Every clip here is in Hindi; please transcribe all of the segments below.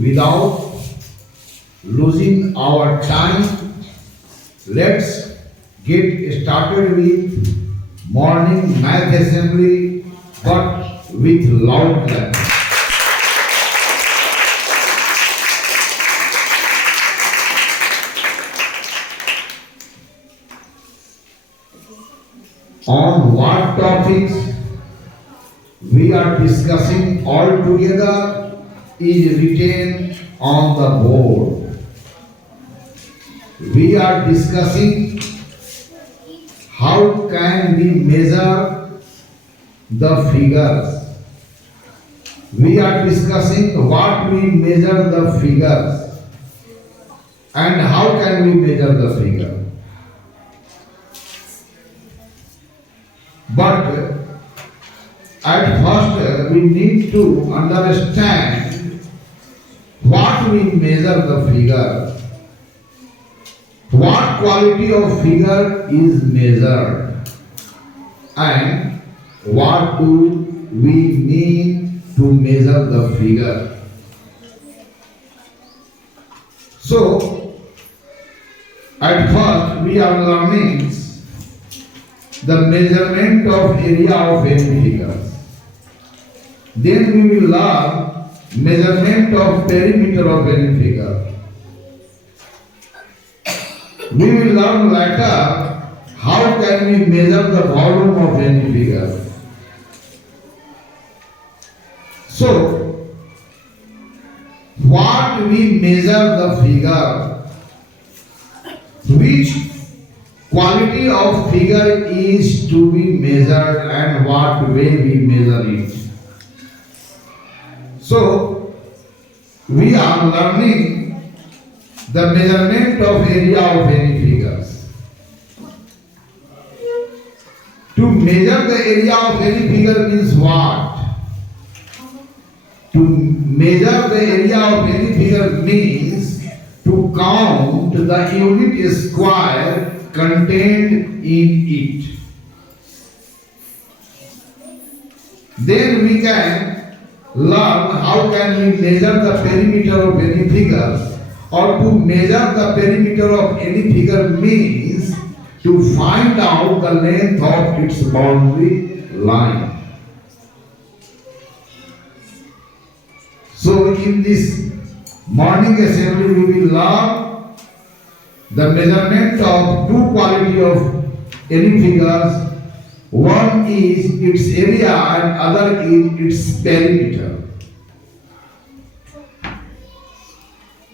without losing our time, let's get started with morning math assembly, but with loud clap. On what topics we are discussing all together is written on the board. We are discussing how can we measure the figures. We are discussing what we measure the figures and how can we measure the figure. But at first we need to understand what we measure the figure. What quality of figure is measured and what do we mean to measure the figure. So, at first we are learning the measurement of area of any figure. Then we will learn measurement of perimeter of any figure. We will learn later how can we measure the volume of any figure. So, what we measure the figure, which quality of figure is to be measured and what way we measure it. So, we are learning the measurement of area of any figures. To measure the area of any figure means what? To measure the area of any figure means to count the unit square contained in it. Then we can learn how can we measure the perimeter of any figure, or to measure the perimeter of any figure means to find out the length of its boundary line. So in this morning assembly we will learn the measurement of two quality of any figures. One is its area and other is its perimeter.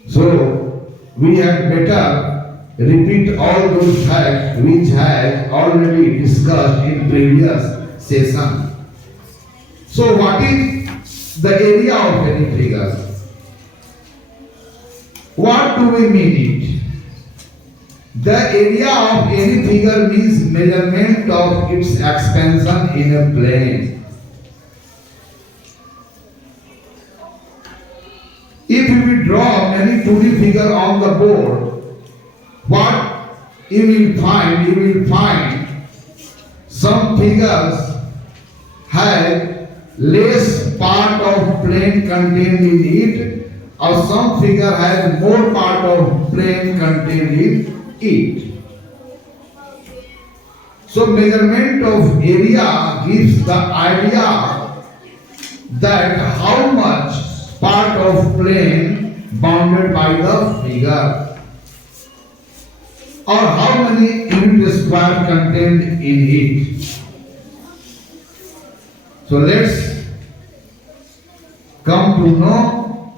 So we had better repeat all those facts which had already discussed in previous session. So what is the area of any figure? What do we mean it? The area of any figure means measurement of its expansion in a plane. If we draw many 2D figures on the board, what you will find? You will find some figures have less part of plane contained in it, or some figure has more part of plane contained in it. So measurement of area gives the idea that how much part of plane bounded by the figure, or how many unit square contained in it. So let's come to know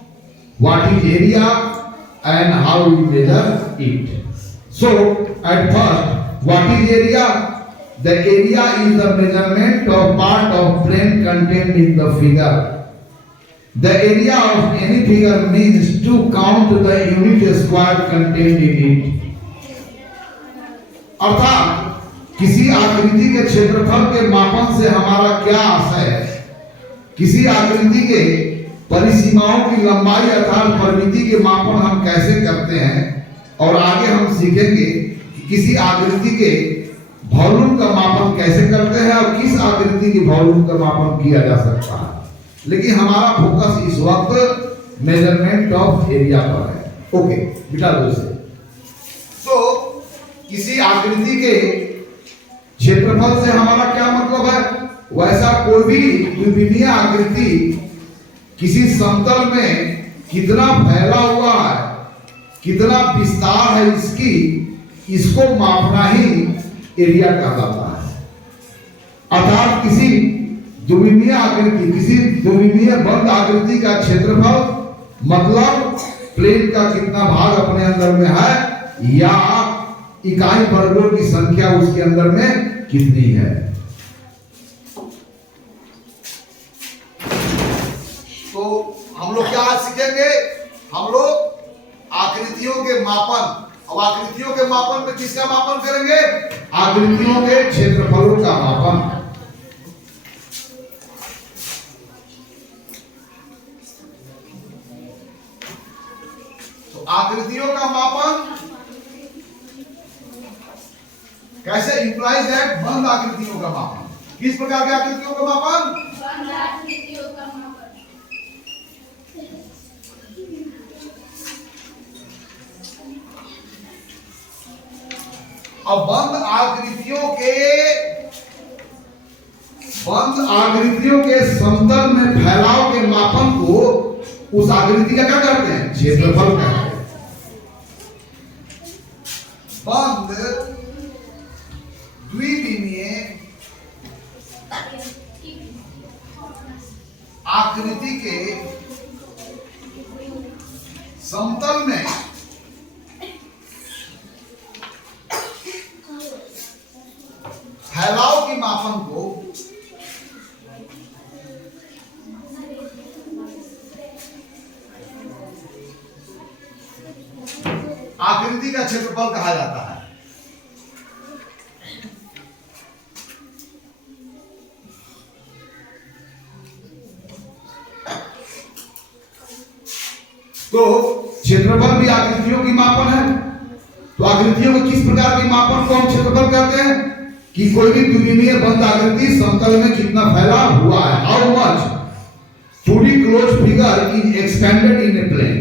what is area and how we measure it. So, at first, what is area? The area is the measurement of part of plane contained in the figure. The area of any figure means to count the unit square contained in it. अर्थात किसी आकृति के क्षेत्रफल के मापन से हमारा क्या आशय है? किसी आकृति के परिसीमाओं की लंबाई अर्थात परिमिति के मापन हम कैसे करते हैं, और आगे हम सीखेंगे कि किसी आकृति के वॉल्यूम का मापन कैसे करते हैं और किस आकृति के वॉल्यूम का मापन किया जा सकता है। लेकिन हमारा फोकस इस वक्त मेजरमेंट ऑफ एरिया पर है। ओके, बिटा दो इसे। तो किसी आकृति के क्षेत्रफल से हमारा क्या मतलब है? वैसा कोई भी द्विविमीय आकृति किसी समतल में कितना फैला हुआ है, कितना विस्तार है इसको मापना ही एरिया कहलाता है। अर्थात किसी द्विविमीय आकृति, किसी द्विविमीय बंद आकृति का क्षेत्रफल मतलब प्लेन का कितना भाग अपने अंदर में है या इकाई वर्गों की संख्या उसके अंदर में कितनी है। तो हम लोग क्या सीखेंगे? हम लोग आकृतियों के मापन। अब आकृतियों के मापन में किसका मापन करेंगे? आकृतियों के क्षेत्रफलों का मापन। तो आकृतियों का मापन कैसे? इंप्लाइज है बंद आकृतियों का मापन। किस प्रकार की आकृतियों का मापन? बंद आकृतियों का मापन। अब बंद आकृतियों के समतल में फैलाव के मापन को उस आकृति का क्या करते हैं? क्षेत्रफल कहते हैं। बंद द्विविमीय आकृति के समतल में फैलाव की मापन को आकृति का क्षेत्रफल कहा जाता है। तो क्षेत्रफल भी आकृतियों की मापन है। तो आकृतियों के किस प्रकार की मापन को हम क्षेत्रफल कहते हैं? कि कोई भी द्विविमीय बंद आकृति समतल में कितना फैला हुआ है। How much 2D closed figure is expanded in a plane.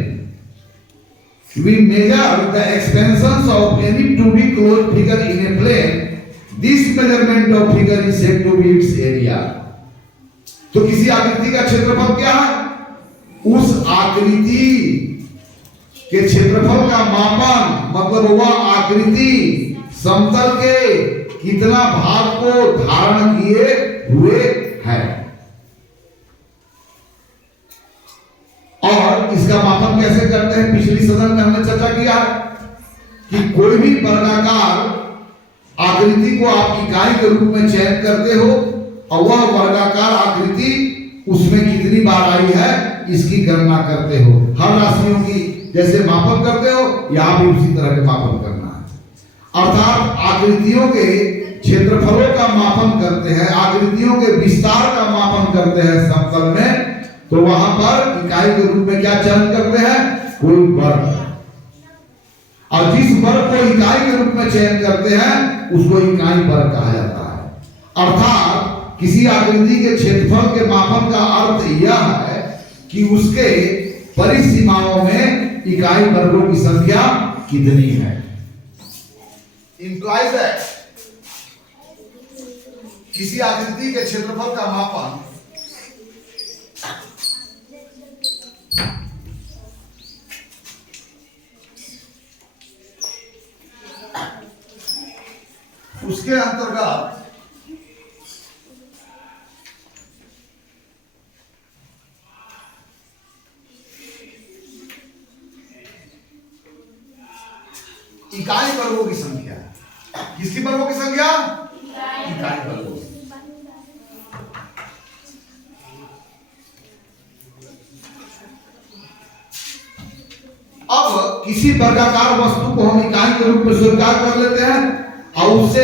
We measure the expansions of any 2D closed figure in a plane. This measurement of figure is said to be its area. तो किसी आकृति का क्षेत्रफल क्या है? उस आकृति के क्षेत्रफल का मापन मतलब वह आकृति समतल के कितना भाग को धारण किए हुए है। और इसका मापन कैसे करते हैं? पिछली सदन में हमने चर्चा किया कि कोई भी वर्गाकार आकृति को आप इकाई के रूप में चयन करते हो और वह वर्गाकार आकृति उसमें कितनी बार आई है इसकी गणना करते हो। हर राशियों की जैसे मापन करते हो यहां भी उसी तरह के मापन करना है। अर्थात आकृतियों के क्षेत्रफलों का मापन करते हैं, आकृतियों के विस्तार का मापन करते हैं समतल में। तो वहां पर इकाई के रूप में क्या चयन करते हैं? कोई वर्ग। और जिस वर्ग को इकाई के रूप में चयन करते हैं उसको इकाई वर्ग कहा जाता है। अर्थात किसी आकृति के क्षेत्रफल के मापन का अर्थ यह है कि उसके परिसीमाओं में इकाई वर्गों की संख्या कितनी है। इंप्लाइज दैट किसी आकृति के क्षेत्रफल का मापन उसके अंतर्गत इकाई वर्गों की संख्या। किसकी वर्गों की संख्या? इकाई वर्गों की। अब किसी वर्गाकार वस्तु को हम इकाई के रूप में स्वीकार कर लेते हैं और उससे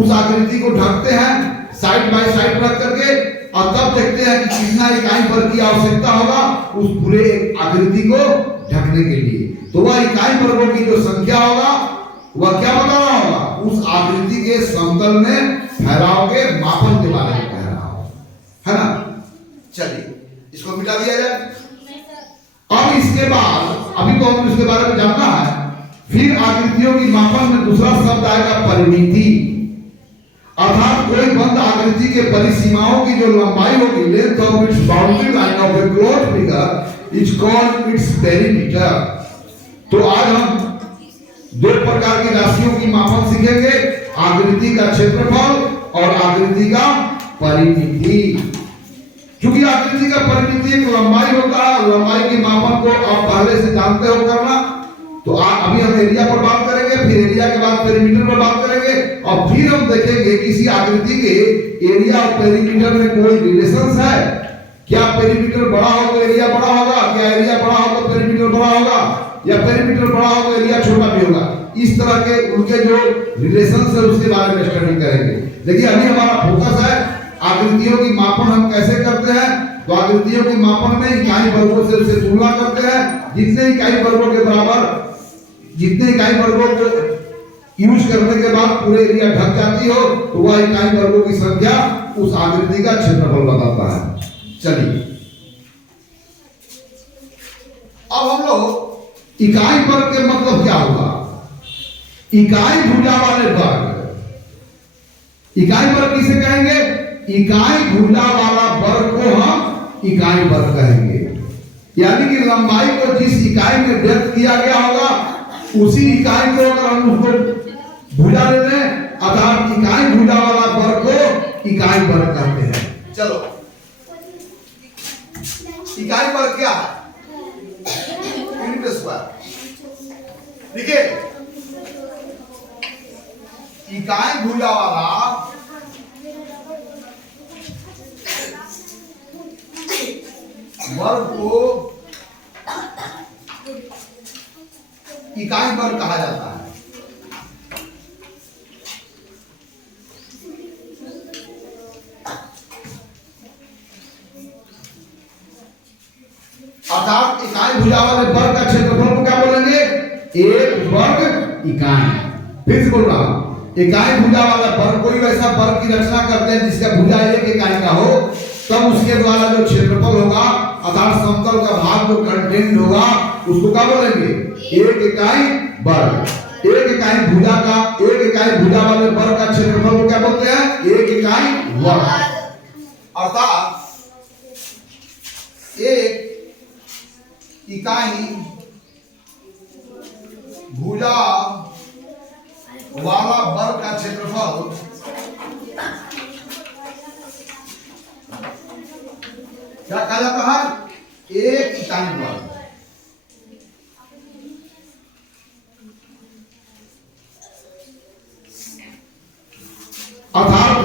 उस आकृति को ढकते हैं साइड बाय साइड रख करके और तब देखते हैं कि कितना इकाई वर्ग की आवश्यकता होगा उस पूरे आकृति को ढकने के लिए। तो वह इकाई वर्गों की जो संख्या होगा वह क्या बता रहा होगा? उस आकृति के समतल में फैलाव के मापन के बारे में कह रहा होगा, है ना। चलिए इसको मिटा दिया जाए। अब इसके बाद अभी तो हमें इसके बारे में जानना है। फिर आकृतियों की मापन में दूसरा शब्द आएगा परिमिति, अर्थात कोई बंद आकृति के परिसीमाओं की जो लंबाई होगी, length of its boundary line of a closed figure is called its perimeter. तो आज हम दो प्रकार की राशियों की मापन सीखेंगे, आकृति का क्षेत्रफल और आकृति का परिमिति। क्योंकि आकृति का परिमिति एक लंबाई होता है, लंबाई के मापन को आप पहले से जानते हो करना। तो अभी हम एरिया पर बात करेंगे, फिर एरिया के बाद पेरीमीटर पर बात करेंगे, और फिर हम देखेंगे किसी आकृति के एरिया और पेरीमीटर में कोई रिलेशंस है क्या। पेरीमीटर बड़ा हो तो एरिया बड़ा होगा, क्या एरिया बड़ा हो तो पेरीमीटर बड़ा होगा, या पेरीमीटर बड़ा हो तो एरिया छोटा भी होगा। इस तरह के उनके जो रिलेशंस है उसके बारे में स्टडी करेंगे। देखिए अभी हमारा फोकस है आकृतियों की मापन हम कैसे करते हैं। तो आकृतियों की मापन में इकाई वर्गों से उसे तुलना करते हैं। जितने इकाई वर्गों के बराबर, जितने इकाई वर्गों को यूज करने के बाद पूरे एरिया ढक जाती हो तो वह इकाई वर्गों की संख्या उस आकृति का क्षेत्रफल बताता है। चलिए अब हम लोग इकाई वर्ग के मतलब क्या होगा। इकाई भुजा वाले वर्ग, इकाई वर्ग किसे कहेंगे, इकाई भुजा वाला वर्ग को हम इकाई वर्ग कहेंगे। यानी कि लंबाई को जिस इकाई में व्यक्त किया गया होगा उसी इकाई को अगर हम उसको भुजा लेते हैं, अर्थात इकाई भुजा वाला वर्ग को इकाई वर्ग कहते हैं। चलो इकाई वर्ग क्या है, यूनिट स्क्वायर। देखिए इकाई भुजा वाला वर्ग को इकाई वर्ग कहा जाता है। अर्थात इकाई भुजा वाले वर्ग का क्षेत्रफल को क्या बोलेंगे, एक वर्ग इकाई। फिर से बोल रहा हूं, इकाई भुजा वाला वर्ग, कोई वैसा वर्ग की रचना करते हैं जिसका भुजा एक इकाई का हो, तब उसके द्वारा जो क्षेत्रफल होगा अर्थात समतल का भाग जो कंटेंट होगा उसको क्या बोलेंगे, एक इकाई वर्ग। एक इकाई भुजा का, एक इकाई भुजा वाले वर्ग का क्षेत्रफल को क्या बोलते हैं, एक इकाई वर्ग। अर्थात एक इकाई भुजा वाला वर्ग का क्षेत्रफल क्या कहा जाता है, एक इकाई वर्ग। अर्थात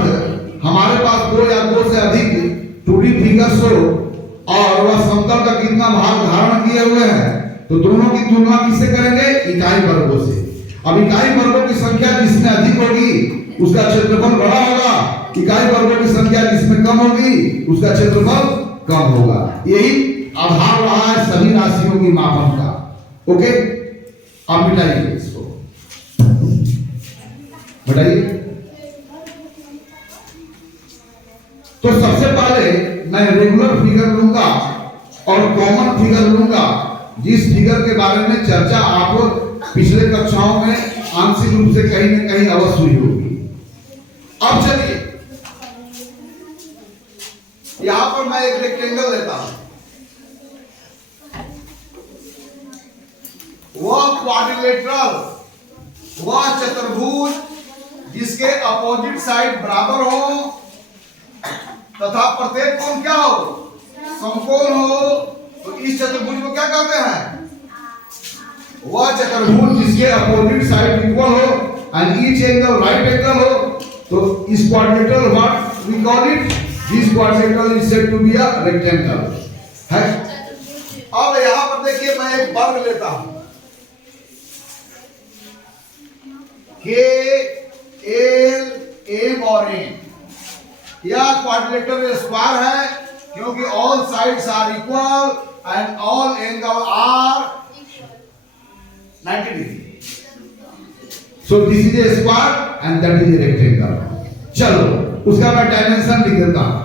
हमारे पास दो या दो से अधिक 2D फिगर्स हो और वह समतल का कितना भाग धारण किए हुए हैं, तो दोनों की तुलना किससे करेंगे, इकाई वर्गों से। अब इकाई वर्गों की संख्या जिसमें अधिक होगी उसका क्षेत्रफल बड़ा होगा, इकाई वर्गों की संख्या जिसमें कम होगी उसका क्षेत्रफल कम होगा। यही आधार रहा है सभी राशियों की मापन का। ओके, आप मिटाइए इसको, बताइए। तो सबसे पहले मैं रेगुलर फिगर लूंगा और कॉमन फिगर लूंगा, जिस फिगर के बारे में चर्चा आप पिछले कक्षाओं में आंशिक रूप से कहीं न कहीं अवश्य हुई होगी। अब चलिए यहां पर मैं एक रेक्टेंगल लेता हूं, वह क्वाड्रिलेटरल, वह चतुर्भुज जिसके अपोजिट साइड बराबर हो तथा प्रत्येक कोण क्या हो, समकोण हो, तो इस चतुर्भुज को क्या कहते हैं, वह चतुर्भुज जिसके अपोजिट साइड इक्वल हो and each angle right angle हो, तो इस quadrilateral what we call it, this quadrilateral is said to be a rectangle है। अब यहां पर देखिए मैं एक वर्ग लेता हूं, के एल एम और एन। यह क्वाड्रिलेटरल स्क्वायर है क्योंकि all sides are equal and all angle are 90 degree. So this is a square and that is a rectangle. चलो उसका मैं डायमेंशन लिख देता हूं।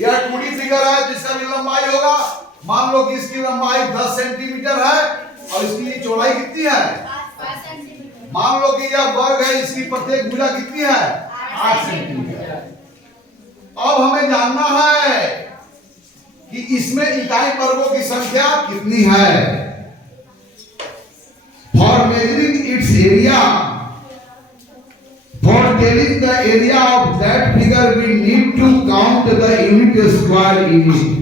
यह 2D फिगर है जिसका भी लंबाई होगा मान लो कि इसकी लंबाई 10 सेंटीमीटर है और इसकी चौड़ाई कितनी है? 5 सेंटीमीटर। मान लो कि यह वर्ग है, इसकी प्रत्येक भुजा कितनी है? 8 सेंटीमीटर। अब हमें जानना है कि इसमें इकाई वर्गों की संख्या कितनी है। For measuring its area, for telling the area of that figure we need to count the unit square in it.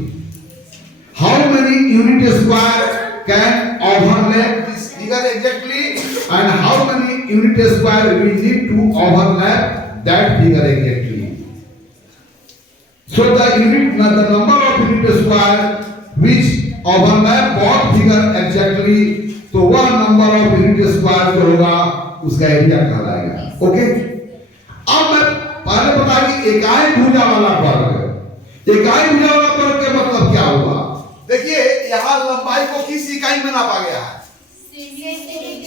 How many unit square can overlap this figure exactly, and how many unit square we need to overlap that figure exactly? So the number of unit square which overlap both figure exactly, तो वह number of unit square जो होगा उसका एरिया कहलाएगा। ओके, अब मैं पहले बता कि इकाई भुजा वाला वर्ग, इकाई भुजा वाला वर्ग के मतलब क्या हुआ? देखिए यहाँ लंबाई को किस इकाई में नापा गया है?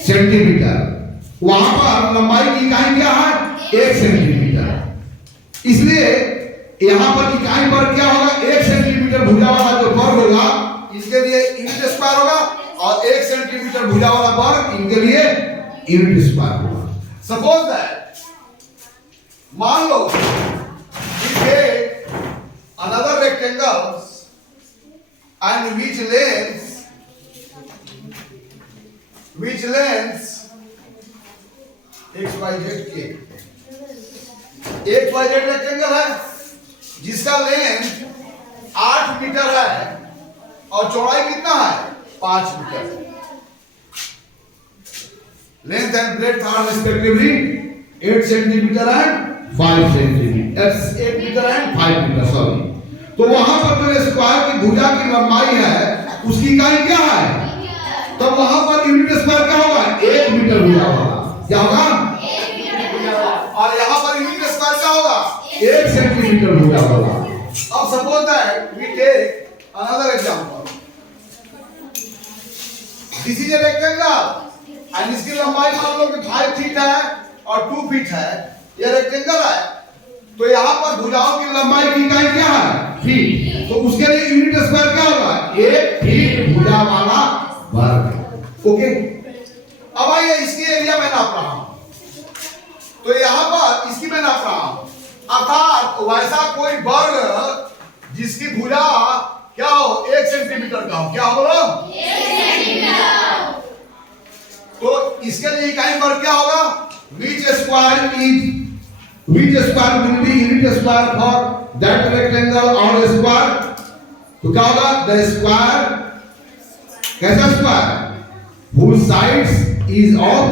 सेंटीमीटर। वहां पर लंबाई की इकाई क्या है? 1 सेंटीमीटर। इसलिए यहाँ पर इकाई वर्ग क्या होगा? 1 सेंटीमीटर भुजा वाला जो वर्ग होगा इसके लिए यूनिट स्क्वायर होगा, और 1 सेंटीमीटर भुजा वाला वर्ग इनके लिए यूनिट स्क्वायर होगा। सपोज दैट, मान लो another rectangle and which length XYZ के XYZ रेक्टेंगल है जिसका लेंथ 8 मीटर है और चौड़ाई कितना है? 5 metre. Length and breadth are respectively 8 centimetre and 5 centimetre, 8 metre and 5 metre, sorry. तो वहां पर जो स्क्वायर की भुजा की लंबाई है उसकी इकाई क्या है? तब वहां पर यूनिट स्क्वायर क्या होगा? 1 मीटर भुजा वाला क्या होगा? 1 मीटर। और यहाँ पर यूनिट स्क्वायर क्या होगा? 1 सेंटीमीटर भुजा वाला। अब suppose that we take another example, this is a rectangle and इसकी लंबाई मान लो कि 5 फीट है और 2 फीट है। यह रेक्टेंगल है, तो यहाँ पर भुजाओं की लंबाई की इकाई क्या है? फीट। तो उसके लिए यूनिट स्क्वायर क्या होगा? 1 फीट भुजा वाला वर्ग। ओके, अब आइए इसकी एरिया में नाप रहा हूं, तो यहाँ पर इसकी मैं नाप रहा हूं, अर्थात वैसा कोई वर्ग जिसकी भुजा क्या हो? 1 सेंटीमीटर का हो। क्या हो बोलो? 1 सेंटीमीटर। तो इसके लिए इकाई वर्ग क्या होगा? which square will be unit square for that rectangle or square? तो क्या होगा? the square, कैसा square? whose sides is of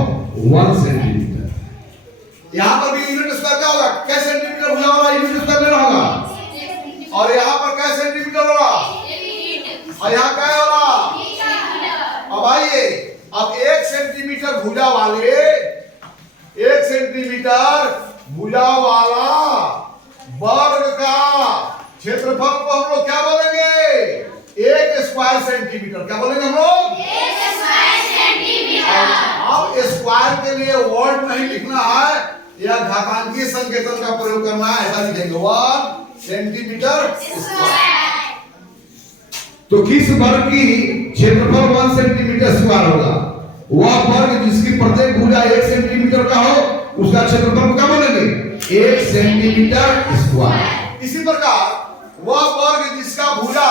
1 centimetre. यहाँ पर भी यूनिट स्क्वायर क्या होगा? क्या सेंटीमीटर भुजा वाला यूनिट स्क्वायर में होगा, और यहाँ पर क्या सेंटीमीटर होगा, और यहाँ क्या होगा? अब आइए, अब 1 सेंटीमीटर भुजा वाले, 1 सेंटीमीटर भुजा वाला वर्ग का क्षेत्रफल को हम लोग क्या बोलेंगे? 1 स्क्वायर सेंटीमीटर। क्या बोलेंगे हम लोग? 1 स्क्वायर सेंटीमीटर। अब स्क्वायर के लिए वर्ड नहीं लिखना है, यह घातांकीय संकेतन का प्रयोग करना है। ऐसा लिखेंगे 1 सेंटीमीटर स्क्वायर। तो किस वर्ग की क्षेत्रफल 1 सेंटीमीटर स्क्वायर होगा? वह वर्ग जिसकी प्रत्येक भुजा 1 सेंटीमीटर का हो उसका क्षेत्रफल को क्या बोलेंगे? 1 सेंटीमीटर स्क्वायर। इसी प्रकार वह वर्ग जिसका भुजा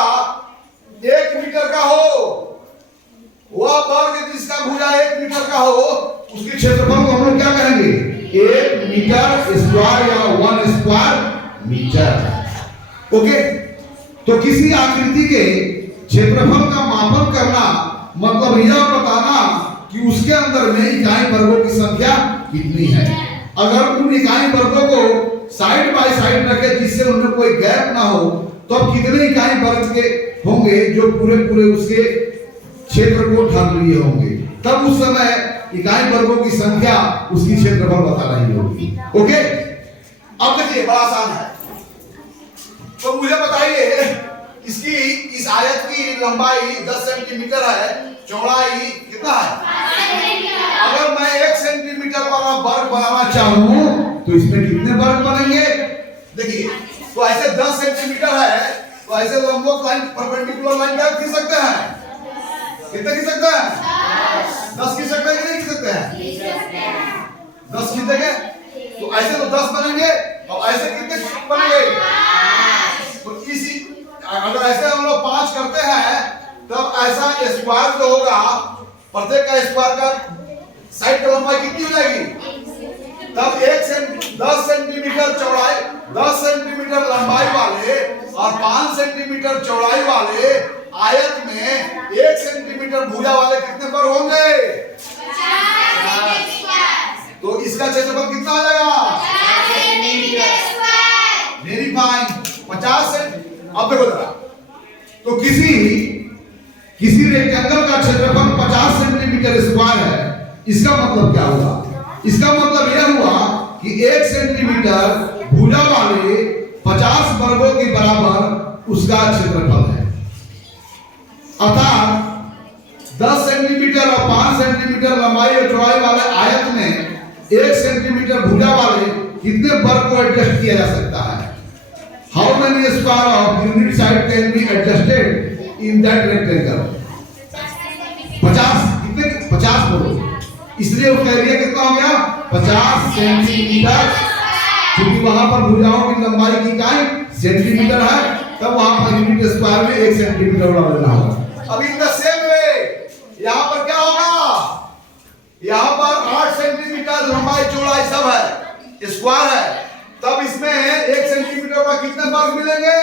1 मीटर का हो, वह वर्ग जिसका भुजा 1 मीटर का हो उसकी क्षेत्रफल को हम लोग क्या कहेंगे? 1 मीटर स्क्वायर या 1 स्क्वायर मीटर। ओके, तो किसी आकृति के क्षेत्रफल का मापन करना मतलब यह बताना कि उसके अंदर में इकाई वर्गों की संख्या कितनी है। अगर उन इकाई वर्गों को साइड बाय साइड रखे जिससे उनमें कोई गैप ना हो, तो अब कितने इकाई वर्ग के होंगे जो पूरे पूरे उसके क्षेत्र को ढक लिए होंगे, तब उस समय इकाई वर्गों की संख्या उसकी क्षेत्रफल बता रही होगी। ओके, अब देखिए बड़ा आसान है, तो मुझे बताइए इसकी इस आयत की लंबाई 10 सेंटीमीटर है, चौड़ाई कितना है? अगर मैं 1 सेंटीमीटर वाला वर्ग बनाना चाहूं तो इसमें कितने वर्ग बनेंगे? देखिए, तो ऐसे 10 सेंटीमीटर है, तो तो ऐसे लंबवत लाइन परपेंडिकुलर लाइन क्या खींच सकते हैं? कितने खींच सकते हैं? 10 खींच सकते हैं कि नहीं खींच सकते हैं? 10 खींचेंगे तो ऐसे तो 10 बनेंगे और ऐसे कितने बनेंगे? तो इसी अगर ऐसे हम लोग 5 करते हैं तब ऐसा स्क्वायर जो होगा प्रत्येक का स्क्वायर का साइड की लंबाई कितनी हो जाएगी? तब 10 सेंटीमीटर चौड़ाई 10 सेंटीमीटर लंबाई वाले और 5 सेंटीमीटर चौड़ाई वाले आयत में 1 सेंटीमीटर भुजा वाले कितने पर होंगे? तो इसका क्षेत्रफल कितना आ जाएगा? Very fine 50 cent. अब देखो जरा तो किसी रेक्टेंगल का क्षेत्रफल 50 सेंटीमीटर स्क्वायर है। इसका मतलब क्या हुआ? इसका मतलब यह हुआ कि 1 सेंटीमीटर भुजा वाले 50 वर्गों के बराबर उसका क्षेत्रफल है। अर्थात 10 सेंटीमीटर और 5 सेंटीमीटर लंबाई और चौड़ाई वाले आयत में 1 सेंटीमीटर भुजा वाले कितने वर्ग को एडजस्ट किया जा सकता है? How many square of unit side can be adjusted in that rectangle? 50 कितने? 50 बोलो। इसलिए उसका एरिया कितना हो गया? 50 सेंटीमीटर। क्योंकि वहां पर भुजाओं की लंबाई की इकाई सेंटीमीटर है तब वहां पर यूनिट स्क्वायर में 1 सेंटीमीटर वाला लेना होगा। अब इन द सेम वे यहां पर क्या होगा? यहां पर 8 सेंटीमीटर लंबाई चौड़ाई सब है स्क्वायर है तब इसमें 1 सेंटीमीटर का कितने वर्ग मिलेंगे?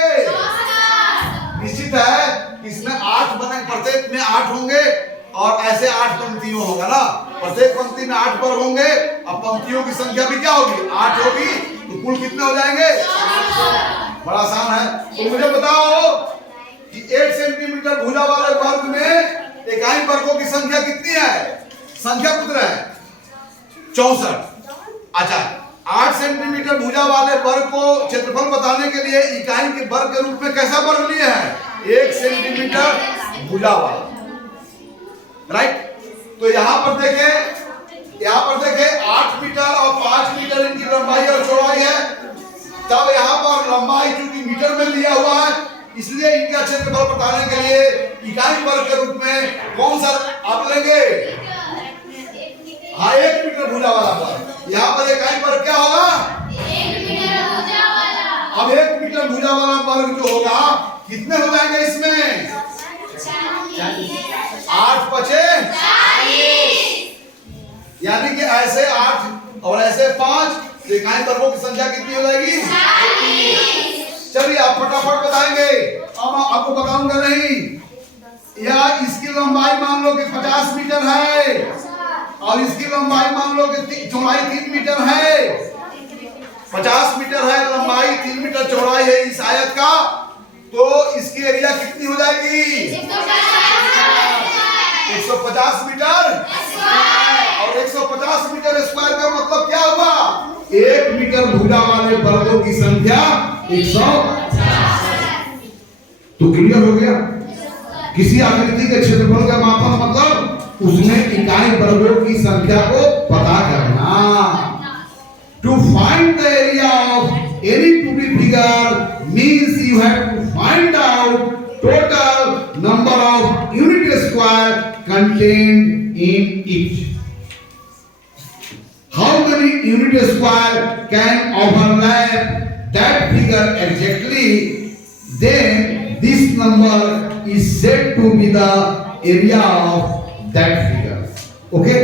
निश्चित है इसमें 8 बने प्रत्येक में 8 होंगे और ऐसे 8 पंक्तियों होगा ना प्रत्येक पंक्ति में 8 वर्ग होंगे अब पंक्तियों की संख्या भी क्या होगी? 8 होगी तो कुल कितने हो जाएंगे? बड़ा आसान है। तो मुझे बताओ कि 1 सेंटीमीटर भुजा वाले वर्ग में इकाई वर्गों की संख्या कितनी है? संख्या पुत्र है 64। अच्छा 8 सेंटीमीटर भुजा वाले वर्ग को क्षेत्रफल बताने के लिए इकाई के वर्ग के रूप में कैसा वर्ग लिए हैं? 1 सेंटीमीटर भुजा वाला। राइट तो यहां पर देखें 8 मीटर और 5 मीटर इनकी लंबाई और चौड़ाई है तब यहां पर लंबाई चूंकि मीटर में लिया हुआ है इसलिए इनका क्षेत्रफल बताने के लिए इकाई वर्ग के रूप में कौन सा आप लेंगे? हाँ 1 मीटर भुजा वाला वर्ग। यहाँ पर इकाई वर्ग क्या होगा? 1 मीटर भुजा वाला। अब 1 मीटर भुजा वाला वर्ग जो होगा कितने हो जाएंगे इसमें? 8 पचे 40। यानी कि ऐसे 8 और ऐसे 5 तो इकाई वर्गों की संख्या कितनी हो जाएगी? 40। चलिए आप फटाफट बताएंगे अब आपको बताऊंगा नहीं। या इसकी लंबाई मान लो कि 50 मीटर है और इसकी लंबाई मान लो कि चौड़ाई 3 मीटर है। 50 मीटर है लंबाई 3 मीटर चौड़ाई है इस आयत का तो इसकी एरिया कितनी हो जाएगी? 150 मीटर और 150 मीटर स्क्वायर का मतलब क्या हुआ? 1 मीटर भुजा वाले वर्गों की संख्या 150। तो क्लियर हो गया? किसी आकृति के क्षेत्रफल का मापन मतलब उसमें इकाई वर्गों की संख्या को पता करना। To find the area of any 2D figure means you have to find out total number of unit square contained in it. How many unit square can overlap that figure exactly? Then this number is said to be the area of that figure. Okay?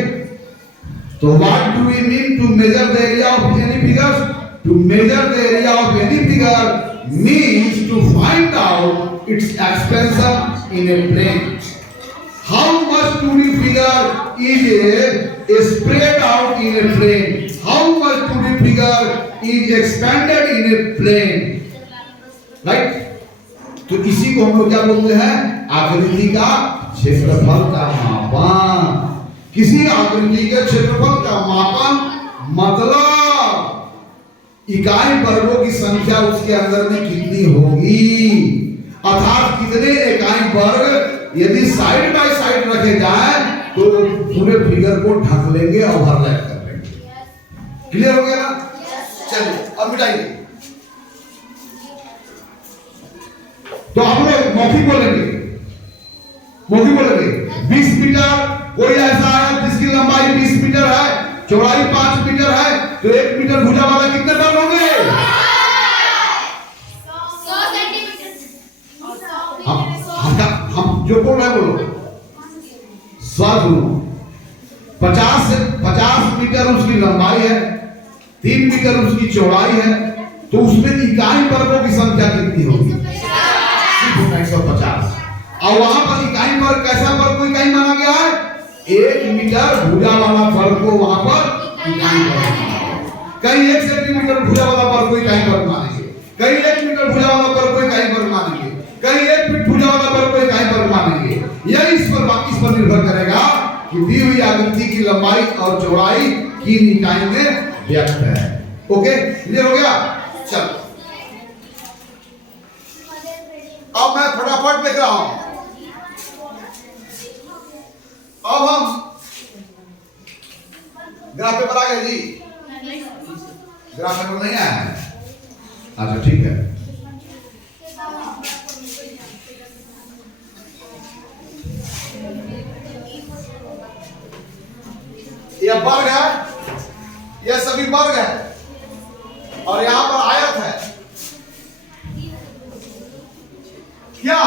So what do we mean to measure the area of any figure? To measure the area of any figure means to find out its expansion in a plane. How much 2D figure is spread out in a plane? How much 2D figure is expanded in a plane? Right? तो इसी को हम लोग क्या बोलते हैं? आकृति का क्षेत्रफल का मापन। किसी आकृति के क्षेत्रफल का मापन मतलब इकाई वर्गों की संख्या उसके अंदर में कितनी होगी अर्थात कितने इकाई वर्ग यदि साइड बाय साइड रखे जाए तो पूरे फिगर को ढक लेंगे ओवरलैप कर लेंगे। क्लियर हो गया ना? चलिए अब मिटाइए। तो आप लोग मौखिक बोलेंगे, मौखिक बोलेंगे। 20 मीटर, कोई ऐसा है जिसकी लंबाई 20 मीटर है, चौड़ाई 5 मीटर है, तो 1 मीटर भुजा वाला कितने टन होंगे? 100 सेंटीमीटर। हम जो बोल रहे हैं बोलो, स्वाद बोलो। 50 मीटर उसकी लंबाई है, 3 मीटर उसकी चौड़ाई है, तो उसमें इकाई वर्गों की संख्या कितनी होगी? 150। और वहां पर इकाई वर्ग कैसा वर्ग को इकाई माना गया है? 1 मीटर भुजा वाला वर्ग को वहां पर इकाई वर्ग। कहीं 1 सेंटीमीटर भुजा वाला वर्ग को इकाई वर्ग मानेंगे, कहीं 1 मीटर भुजा वाला वर्ग को इकाई वर्ग मानेंगे, कहीं 1 फीट भुजा वाला वर्ग को इकाई वर्ग मानेंगे। यह इस पर निर्भर करेगा कि दी हुई आकृति की लंबाई और चौड़ाई किन इकाई में व्यक्त है। ओके, क्लियर हो गया? चलो अब मैं फटाफट देख रहा हूं। अब हम ग्राफ पेपर आ गए जी? ग्राफ पेपर नहीं आया है? अच्छा ठीक है। यह वर्ग है, यह सभी वर्ग है, और यहां पर आयत है। क्या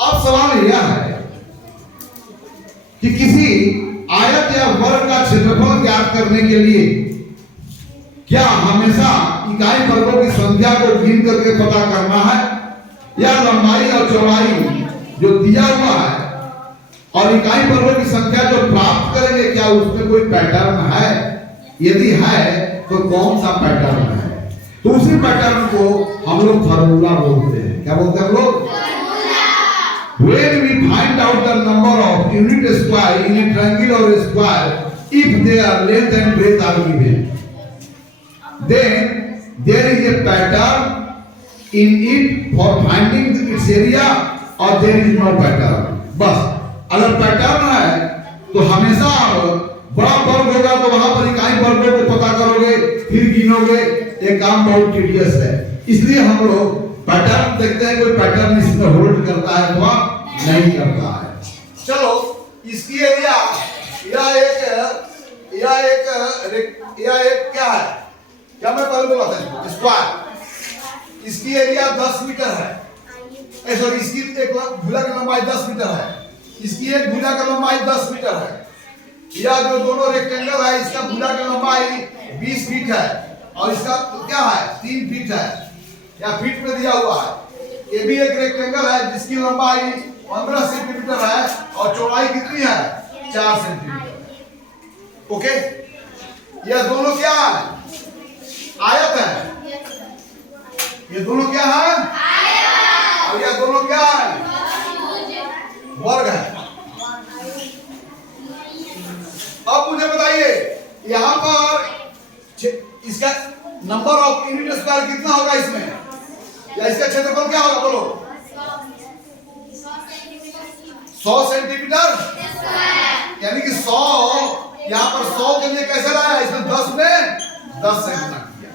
अब सवाल यह है कि किसी आयत या वर्ग का क्षेत्रफल ज्ञात करने के लिए क्या हमेशा इकाई वर्गों की संख्या को गिन करके पता करना है, या लंबाई और चौड़ाई जो दिया हुआ है और इकाई वर्गों की संख्या जो प्राप्त करेंगे, क्या उसमें कोई पैटर्न है? यदि है तो कौन सा पैटर्न है? तो उसी पैटर्न को हम लोग फार्मूला बोलते हैं। क्या बोलते हैं हम लोग? When we find out the number of unit square in a triangle or a square, if their length and breadth are given, then there is a pattern in it for finding its area, or there is no pattern. बस अगर पैटर्न है तो हमेशा बड़ा वर्ग होगा तो वहां पर इकाई वर्गों को पता करोगे, फिर गिनोगे। ये काम बहुत टीडियस है, इसलिए हम लोग पैटर्न देखते हैं, कोई पैटर्न इसमें होल्ड करता है अथवा नहीं करता है। चलो इसकी एरिया, यह एक क्या है? क्या मैं पहले बोला था? स्क्वायर। इसकी एरिया 10 मीटर है। सॉरी, इसकी एक भुजा की लंबाई 10 मीटर है, इसकी एक भुजा की लंबाई 10 मीटर है। यह जो दोनों रेक्टेंगल है, इसका भुजा की लंबाई 20 फीट है, और इसका क्या है? 3 फीट है, या फीट में दिया हुआ है। ये भी एक रेक्टेंगल है जिसकी लंबाई 15 सेंटीमीटर है और चौड़ाई कितनी है? 4 सेंटीमीटर। ओके, यह दोनों क्या है? आयत है। ये दोनों क्या है? आयत। और यह दोनों क्या है? वर्ग है। अब मुझे बताइए, यहां पर इसका नंबर ऑफ यूनिट स्क्वायर कितना होगा इसमें, या इसका क्षेत्रफल क्या होगा? बोलो। 100 सेंटीमीटर, यानी कि 100, यहां पर 100 के लिए कैसे लाया? इसमें 10 में 10 सेंटीमीटर किया।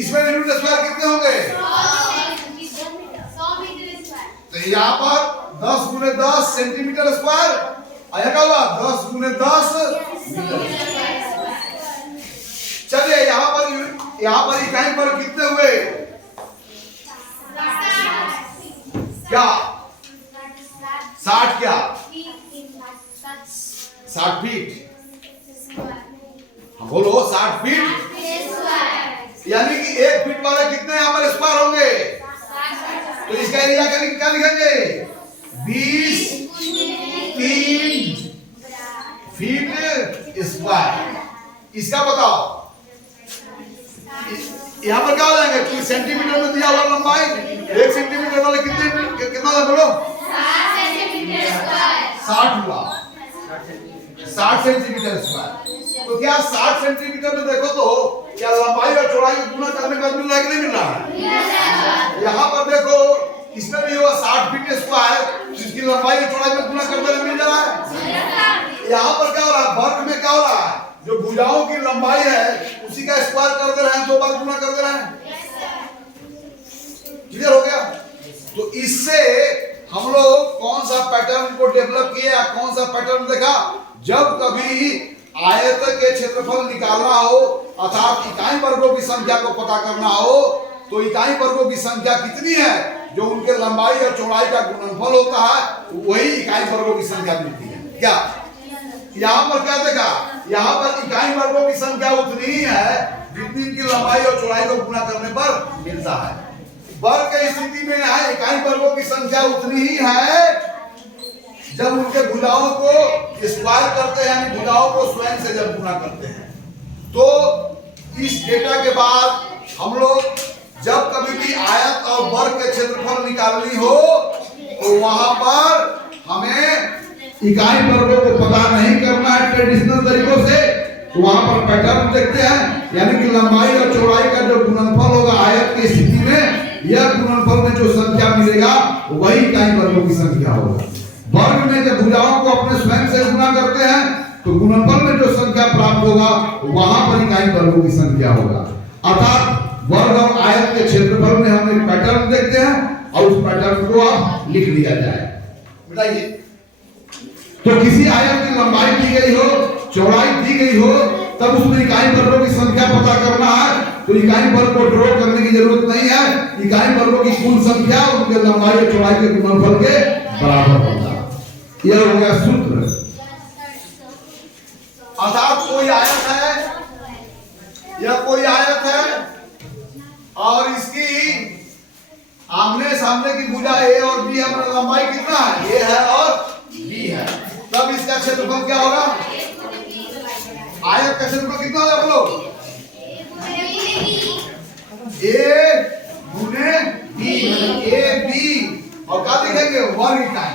इसमें यूनिट स्क्वायर कितने होंगे? 100 मीटर स्क्वायर। तो यहां पर 10 गुने 10 सेंटीमीटर स्क्वायर आया, क्या हुआ? 10 गुने 10 मीटर। चलिए यहां पर इकाई पर कितने हुए? क्या 60? क्या 60 फीट? हम बोलो 60 फीट, यानी कि 1 फीट वाले कितने यहां पर स्क्वायर होंगे? तो इसका एरिया क्या लिखेंगे? 20 3 फीट स्क्वायर। इसका बताओ, यहाँ पर क्या हो जाएंगे? कि सेंटीमीटर में दिया हुआ लंबाई 1 सेंटीमीटर वाले कितना था? बोलो 60 सेंटीमीटर स्क्वायर। 60 हुआ, 60 सेंटीमीटर स्क्वायर। तो क्या 60 सेंटीमीटर में देखो तो क्या लंबाई और चौड़ाई को गुना करने का मिल रहा है कि नहीं मिल रहा है? यहाँ पर देखो, इसमें भी हुआ 60 फीट स्क्वायर, जिसकी लंबाई और चौड़ाई में गुना करने में मिल रहा है। यहाँ पर क्या हो रहा है? वर्ग में क्या हो रहा है? जो भुजाओं की लंबाई है उसी का स्क्वायर कर दे रहे हैं, 2 बार गुना कर दे रहे हैं। इससे हम लोग कौन सा पैटर्न को डेवलप किया, कौन सा पैटर्न देखा, जब कभी आयत के क्षेत्रफल निकालना हो अर्थात इकाई वर्गों की संख्या को पता करना हो, तो इकाई वर्गों की संख्या कितनी है जो उनके लंबाई और चौड़ाई का गुणनफल होता है, वही इकाई वर्गों की संख्या मिलती है। क्या यहाँ पर क्या देखा, यहाँ पर इकाई वर्गों की संख्या उतनी ही है जितनी इनकी लंबाई और चौड़ाई को गुणा करने पर मिलता है। वर्ग की स्थिति में है इकाई वर्गों की संख्या उतनी ही है जब उनके भुजाओं को स्क्वायर करते हैं, यानी भुजाओं को स्वयं से जब गुणा करते हैं। तो इस डेटा के बाद हम लोग जब कभी भी आयत और वर्ग के क्षेत्रफल निकालनी हो तो वहां पर हमें इकाई वर्गों को पता नहीं करना है ट्रेडिशनल तरीकों से, तो वहां पर पैटर्न देखते हैं, यानी कि लंबाई और चौड़ाई का जो गुणनफल होगा आयत की स्थिति में, यह गुणनफल में जो संख्या मिलेगा वही इकाई वर्गों की संख्या होगा। वर्ग में जब भुजाओं को अपने स्वयं से गुणा करते हैं तो गुणनफल में जो संख्या प्राप्त होगा वहां पर इकाई वर्गों की संख्या होगा। अर्थात वर्ग और आयत के क्षेत्रफल में हम एक पैटर्न देखते हैं और उस पैटर्न को आप लिख लिया जाए। बताइए, तो किसी आयत की लंबाई दी गई हो, चौड़ाई दी गई हो, तब उसमें इकाई वर्गों की संख्या पता करना है, तो इकाई वर्ग को ड्रॉ करने की जरूरत नहीं है। इकाई वर्गों की कुल संख्या उनके लंबाई और चौड़ाई के गुणनफल के बराबर होगा। यह हो गया सूत्र। अर्थात कोई आयत है, यह कोई आयत है और इसकी आमने सामने की भुजा ए और बी है, मतलब लंबाई कितना है, ए है और बी है, तब इसका क्षेत्रफल क्या होगा, आयत का क्षेत्रफल कितना होगा बोलो, ए गुने बी, ए बी, और क्या लिखेंगे, वर्ग इकाई,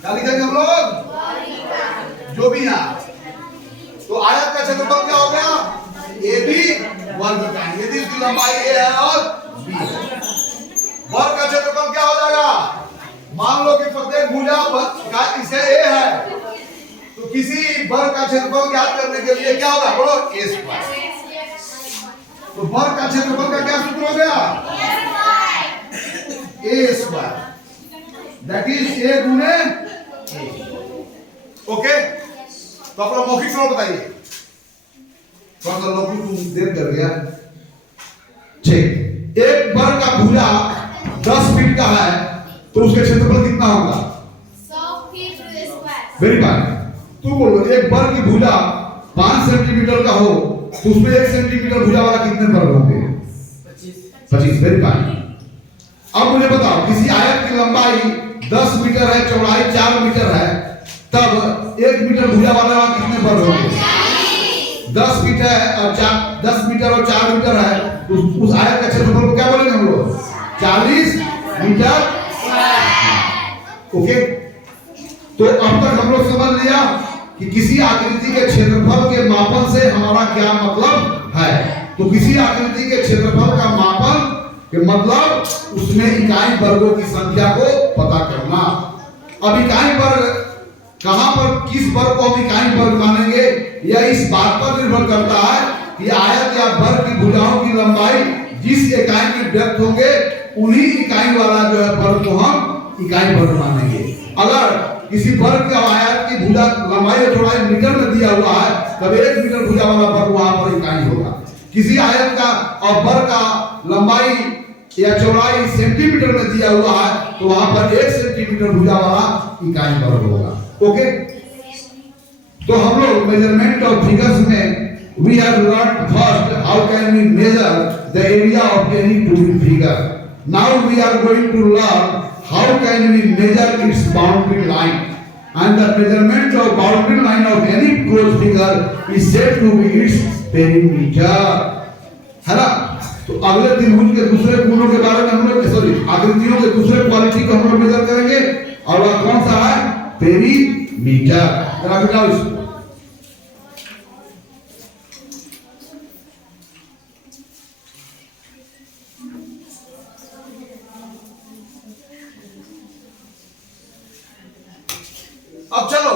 क्या लिखेंगे हम लोग, जो भी यहाँ, तो आयत का क्षेत्रफल क्या हो गया, ए बी वर्ग इकाई, यदि इसकी लंबाई ए है और बी है। वर्ग का क्षेत्रफल क्या हो जाएगा, मान लो कि प्रत्येक भुजा इसे ए है, तो किसी वर्ग का क्षेत्रफल ज्ञात करने के लिए क्या होगा, बोलो ए स्क्वायर। तो वर्ग का क्षेत्रफल का क्या सूत्र हो गया, ए स्क्वायर, दैट इज ए गुने ए। ओके, तो अपना मौखिक स्वरूप बताइए, थोड़ा सा लौकिक तुम देर कर गया। ठीक, एक वर्ग का भुजा 10 फीट का है तो उसके क्षेत्रफल कितना होगा, 100 फीट स्क्वायर। Very fine. तू बोलो एक वर्ग की भुजा 5 सेंटीमीटर का हो तो उसमें 1 सेंटीमीटर भुजा वाला कितने वर्ग होंगे, 25। Very fine. अब मुझे बताओ किसी आयत की लंबाई 10 मीटर है, चौड़ाई 4 मीटर है, तब 1 मीटर भुजा वाला कितने वर्ग होंगे, 10 फीट है और 10 मीटर और 4 मीटर है, उस आयत का क्षेत्रफल को क्या बोलेंगे हम लोग, 40 मीटर। ओके, तो अब तक हम लोग समझ लिया कि किसी आकृति के क्षेत्रफल के मापन से हमारा क्या मतलब है। तो किसी आकृति के क्षेत्रफल का मापन के मतलब उसमें इकाई वर्गों की संख्या को पता करना। अब इकाई वर्ग कहां पर, किस वर्ग को हम इकाई वर्ग मानेंगे, यह इस बात पर निर्भर करता है कि आयत या वर्ग की भुजाओं की लंबाई जिस इकाई की डेप्थ होंगे उन्हीं इकाई वाला जो है वर्ग को हम इकाई वर्ग मानेंगे। अगर किसी वर्ग का आयत की भुजा लंबाई और चौड़ाई मीटर में दिया हुआ है तब 1 मीटर भुजा वाला वर्ग वहां पर इकाई होगा। किसी आयत का और वर्ग का लंबाई या चौड़ाई सेंटीमीटर में दिया हुआ है तो वहां पर 1 सेंटीमीटर भुजा वाला इकाई वर्ग होगा। ओके, तो हम लोग मेजरमेंट ऑफ फिगर्स में we have learned first how can we measure the area of any 2D figure. Now we are going to learn how can we measure its boundary line, and the measurement of boundary line of any closed figure is said to be its perimeter. है ना? तो अगले दिन उनके दूसरे गुणों के बारे में हम लोग आकृतियों के दूसरे क्वालिटी को हम लोग मेजर करेंगे और वह कौन सा है, पेरीमीटर। जरा बताओ इसको। अब चलो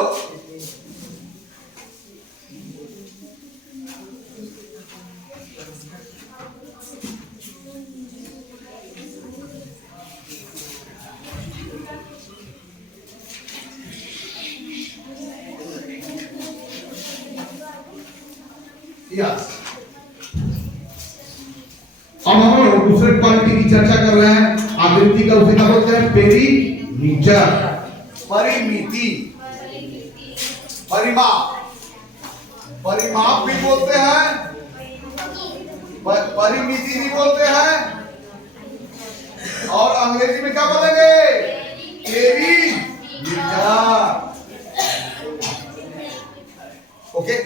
यस। अब हम लोग दूसरे क्वालिटी की चर्चा कर रहे हैं। आकृति का उसे क्या बोलते हैं? पेरीमीटर। परिमिति, परिमाप, परिमाप भी बोलते हैं, परिमिति भी बोलते हैं, और अंग्रेजी में क्या बोलेंगे? पेरीमीटर। ओके।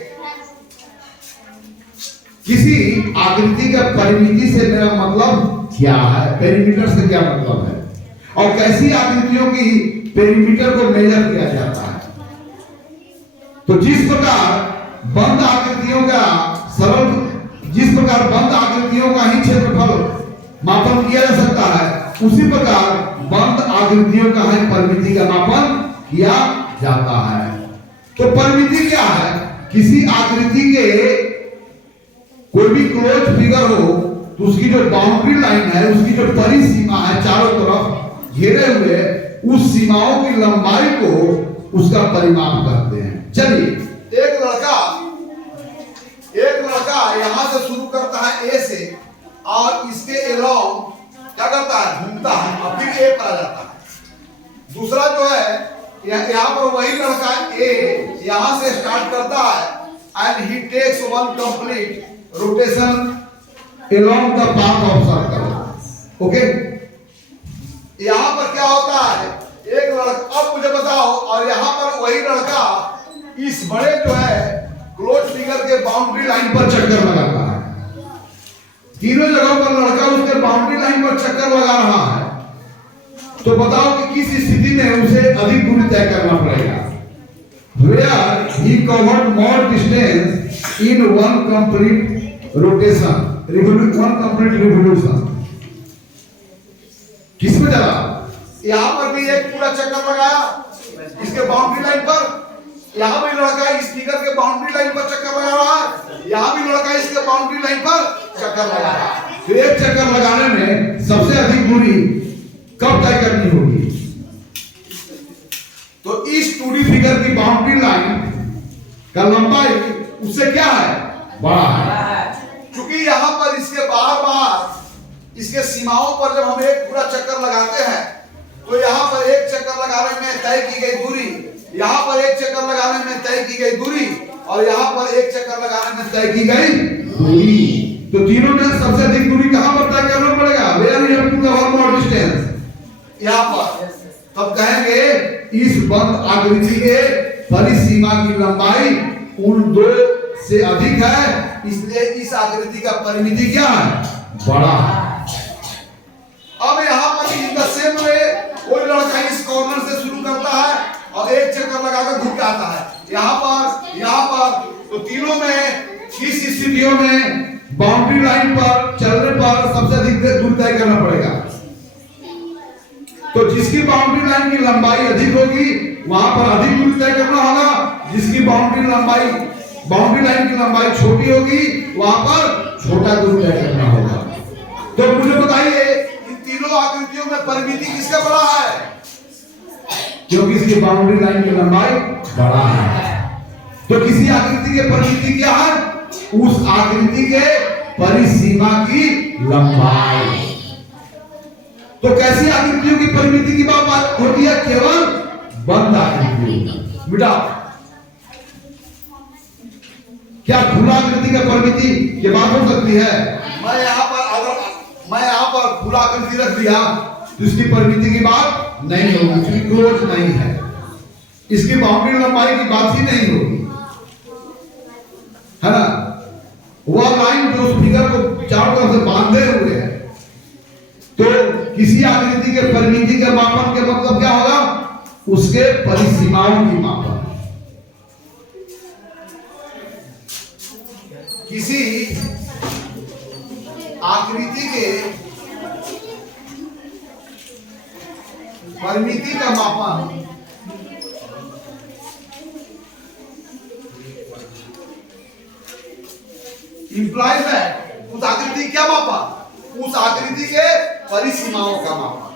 किसी आकृति का परिमिति से मेरा मतलब क्या है, पेरीमीटर से क्या मतलब है, और कैसी आकृतियों की पेरीमीटर को मेजर किया जाता है। तो जिस प्रकार बंद आकृतियों का बंद आकृतियों का ही क्षेत्रफल मापन किया जा सकता है, उसी प्रकार बंद आकृतियों का ही परिमिति का मापन किया जाता है। तो परिमिति क्या है? किसी आकृति के कोई भी क्लोज फिगर हो तो उसकी जो बाउंड्री लाइन है, उसकी जो परिसीमा है, चारों तरफ घेरे हुए, उस सीमाओं की लंबाई को उसका परिमाप करते हैं। चलिए, एक लड़का यहां से शुरू करता है ए से, और इसके एलॉन्ग क्या करता है? घूमता है और फिर ए पर आ जाता है। दूसरा जो है, यहाँ पर वही लड़का ए यहां से स्टार्ट करता है and he takes one complete rotation along the path of circle। Okay, यहाँ पर क्या होता है? एक लड़का, अब मुझे बताओ, और यहाँ पर वही लड़का इस बड़े जो है क्लोज फिगर के बाउंड्री लाइन पर चक्कर लगाता है। तीनों जगहों पर लड़का उसके बाउंड्री लाइन पर चक्कर लगा रहा है। तो बताओ कि किस स्थिति में उसे अधिक दूरी तय करना पड़ेगा? Where he covered more distance in one complete rotation, one complete revolution। किसमें चला? यहाँ पर भी एक पूरा चक्कर लगाया इसके बाउंड्री लाइन पर, यहाँ भी लड़का इस फिगर के बाउंड्री लाइन पर चक्कर लगा रहा है, यहाँ भी लड़का इसके बाउंड्री लाइन पर चक्कर लगा रहा है। तो एक चक्कर लगाने में सबसे अधिक दूरी कब तय करनी होगी? तो इस 2D फिगर की बाउंड्री लाइन का लंबाई उससे क्या है? बड़ा है। क्योंकि यहाँ पर इसके बार इसके सीमाओं पर जब हम एक पूरा चक्कर लगाते हैं, तो यहाँ पर एक चक्कर लगाने में तय की गई दूरी, यहाँ पर एक चक्कर लगाने में तय की गई दूरी, और यहाँ पर एक चक्कर लगाने में तय की गई दूरी। तो तीनों में सबसे अधिक दूरी कहाँ पर तय करना पड़ेगा? Where you have to cover more distance, यहाँ पर। तब कहेंगे इस बंद आकृति के परिसीमा की लंबाई उन दो से अधिक है, इसलिए इस आकृति का परिमिति क्या है? बड़ा है। अब यहाँ पर इन द सेम वे कोई लड़का इस कॉर्नर से शुरू करता है और एक चक्कर लगाकर घूम के आता है यहाँ पर। तो तीनों में किस स्थितियों में बाउंड्री लाइन पर चलने पर सबसे अधिक दूरी तय करना पड़ेगा? तो जिसकी बाउंड्री लाइन की लंबाई अधिक होगी वहां पर अधिक दूरी तय करना होगा, जिसकी बाउंड्री लाइन की लंबाई छोटी होगी वहां पर छोटा दूरी तय करना होगा। तो मुझे बताइए, इन तीनों आकृतियों में परिमिति किसका बड़ा है? क्योंकि इसकी बाउंड्री लाइन की लंबाई बड़ा है। तो किसी आकृति के परिमिति क्या है? उस आकृति के परिसीमा की लंबाई। तो कैसी आकृतियों की परिमिति की बात होती है? केवल बंद आकृतियों। बेटा, क्या खुला आकृति का परिमिति की बात हो सकती है? मैं यहाँ पर खुला आकृति रख दिया तो इसकी परिमिति की बात नहीं होगी, इसकी क्लोज नहीं है, इसकी बाउंड्री लंबाई की बात ही नहीं होगी, है ना? वह लाइन जो उस फिगर को चारों तरफ से बांधे हुए है। तो किसी आकृति के परिमिति के मापन के मतलब क्या होगा? उसके परिसीमाओं की मापन। किसी आकृति के परिमिति का मापन इंप्लाइज दैट उस आकृति क्या मापा? उस आकृति के परिसीमाओं का मापा।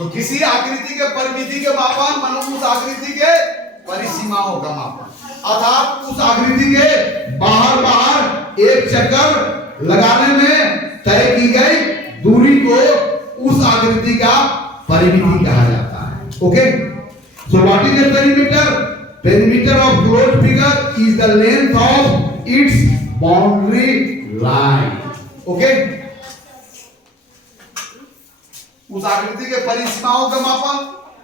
तो किसी आकृति के परिमिति के मापन मतलब उस आकृति के परिसीमाओं का मापन, अर्थात उस आकृति के बाहर एक चक्कर लगाने में तय की गई दूरी को उस आकृति का परिमिति कहा जाता है। Okay, so what is the perimeter? Perimeter of closed figure is the length of its boundary line. Okay? उस आकृति के परिसीमाओं का मापन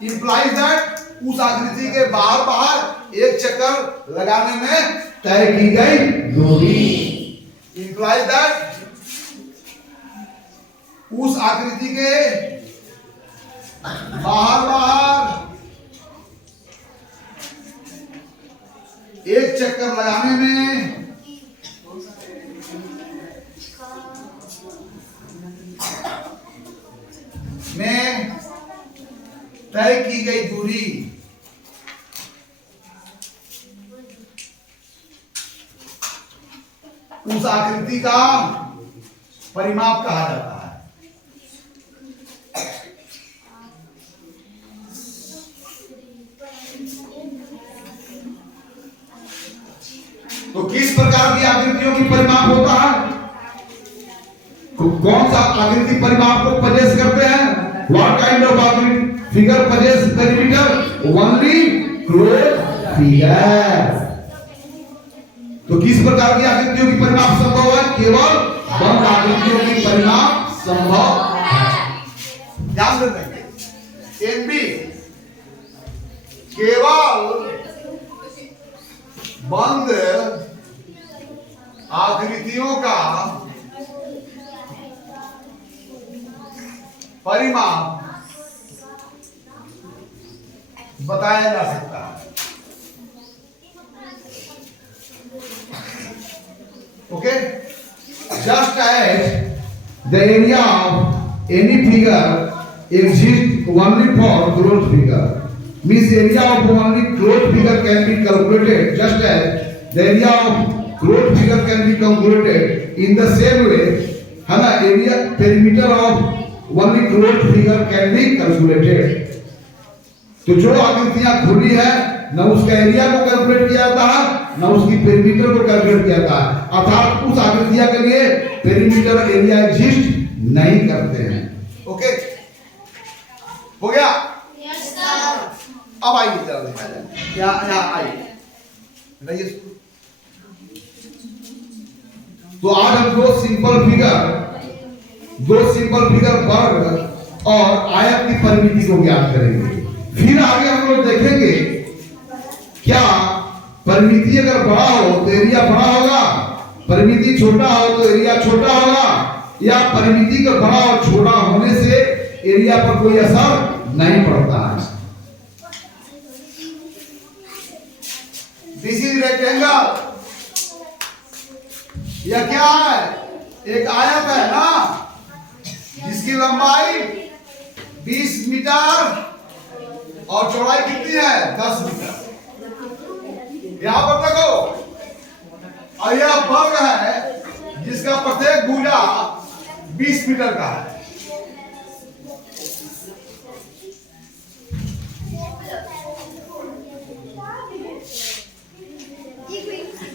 implies that उस आकृति के बाहर एक चक्कर लगाने में तय की गई दूरी, implies that उस आकृति के बाहर एक चक्कर लगाने में तय की गई दूरी उस आकृति का परिमाप कहा जाता है। तो किस प्रकार की आकृतियों की परिमाप होता है? कौन सा आकृति परिमाप को पजेस करते हैं? What kind of आकृति figure possess perimeter? Only closed figure। तो किस प्रकार की आकृतियों की परिमाप संभव है? केवल बंद आकृतियों की परिमाप संभव है। ध्यान देंगे एनबी केवल बंद आकृतियों का परिमाप बताया जा सकता है। Okay, just as the area of any figure exists only for closed figure, means area of only closed figure can be calculated, just as the area of closed figure can be calculated in the same way, है ना, area perimeter of only closed figure can be calculated। तो जो आकृतियां खुली है न उसका एरिया को कैलकुलेट किया जाता है न उसकी पेरीमीटर को कैलकुलेट किया जाता है, अर्थात उस आकृतियां के लिए पेरीमीटर एरिया एग्जिस्ट नहीं करते हैं। ओके, हो गया? Yes sir. अब आइए जरा दिखाया जाए, यहाँ आइए बताइए। तो आज हम दो सिंपल फिगर वर्ग और आयत की परिमिति को ज्ञात करेंगे। फिर आगे हम लोग देखेंगे क्या परिमिति अगर बड़ा हो तो एरिया बड़ा होगा, परिमिति छोटा हो तो एरिया छोटा होगा, या परिमिति का बड़ा और छोटा होने से एरिया पर कोई असर नहीं पड़ता है। दिस इज रेक्टेंगल, यह क्या है? एक आयत है ना, जिसकी लंबाई 20 मीटर और चौड़ाई कितनी है? 10 मीटर। यहां पर देखो, और यह वर्ग है जिसका प्रत्येक भुजा 20 मीटर का है।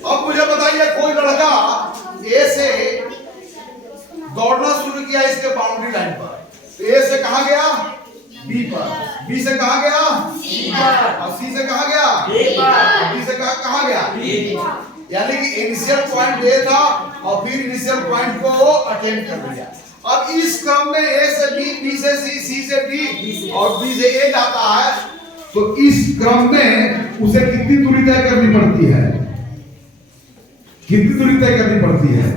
अब मुझे बताइए, कोई लड़का ए से दौड़ना शुरू किया इसके बाउंड्री लाइन पर, तो ए से कहां गया? बी पर, बी से कहां गया? सी पर, और सी से कहां गया? डी पर, डी से कहां गया? बी। यानी कि इनिशियल पॉइंट ए था और फिर इनिशियल पॉइंट को अटेंड कर लिया। अब इस क्रम में ए से बी, बी से सी, सी से डी और बी से ए जाता है, तो इस क्रम में उसे कितनी दूरी तय करनी पड़ती है? कितनी दूरी तय करनी पड़ती है?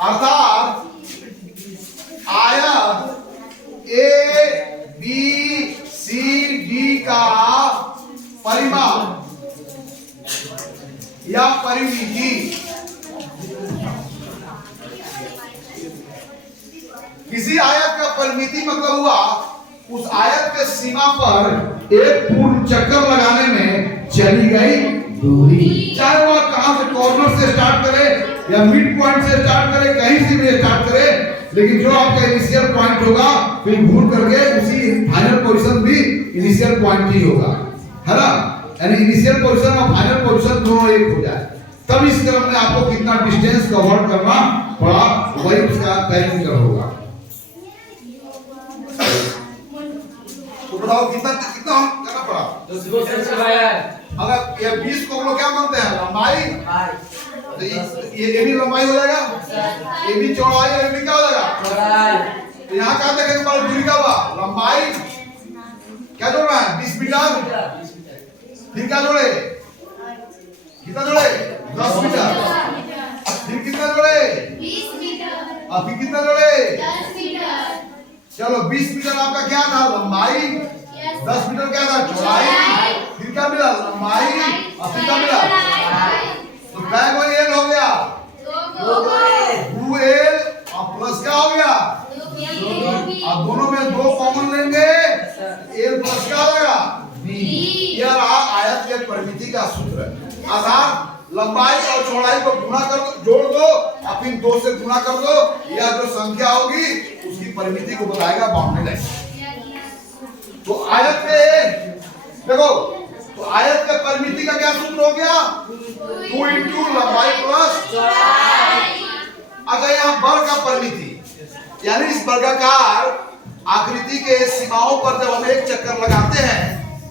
अर्थात आयत ए बी सी डी का परिमाप या परिमिति किसी आयत का परिमिति मतलब हुआ उस आयत के सीमा पर एक पूर्ण चक्कर लगाने में चली गई दूरी, चाहे वह कहां से कॉर्नर से स्टार्ट करे या मिड पॉइंट से स्टार्ट करे, कहीं से भी स्टार्ट करे, लेकिन जो आपका इनिशियल पॉइंट होगा फिर घूम करके उसी फाइनल पोजीशन भी इनिशियल पॉइंट ही होगा, है ना। यानी इनिशियल पोजीशन और फाइनल पोजीशन दोनों एक हो जाए, तब इस क्रम में आपको कितना डिस्टेंस कवर करना पड़ा वही उसका तय होगा। तो बताओ कितना कितना करना पड़ा? अगर ये 20 को हम लोग क्या मानते हैं? लंबाई। तो ये भी लंबाई हो जाएगा, ये भी चौड़ाई, ये भी क्या हो जाएगा? तो यहाँ क्या देखेंगे हमारी दूरी का हुआ लंबाई क्या जोड़ रहा है? 20 मीटर। फिर क्या जोड़े? कितना जोड़े? 10 मीटर। फिर कितना जोड़े? 20 मीटर। और फिर कितना जोड़े? 10 मीटर। चलो 20 मीटर आपका क्या था? लंबाई। 10 मीटर क्या था? चौड़ाई। फिर क्या मिला? लंबाई। और फिर क्या मिला? तो बैग में एल हो गया 2L और प्लस क्या हो गया? अब दोनों में 2 कॉमन लेंगे, L प्लस क्या हो जाएगा? B। यह रहा आयत के परिमिति का सूत्र। अर्थात लंबाई और चौड़ाई को गुणा कर दो, जोड़ दो और फिर 2 से गुणा कर दो, यह जो संख्या होगी उसकी परिमिति को बताएगा बाउंड्री लाइन। तो आयत के देखो, तो आयत के परिमिति का क्या सूत्र हो गया? 2 इंटू लंबाई प्लस चौड़ाई। अगर यहाँ वर्ग का परिमिति यानी इस वर्गाकार आकृति के सीमाओं पर जब हम एक चक्कर लगाते हैं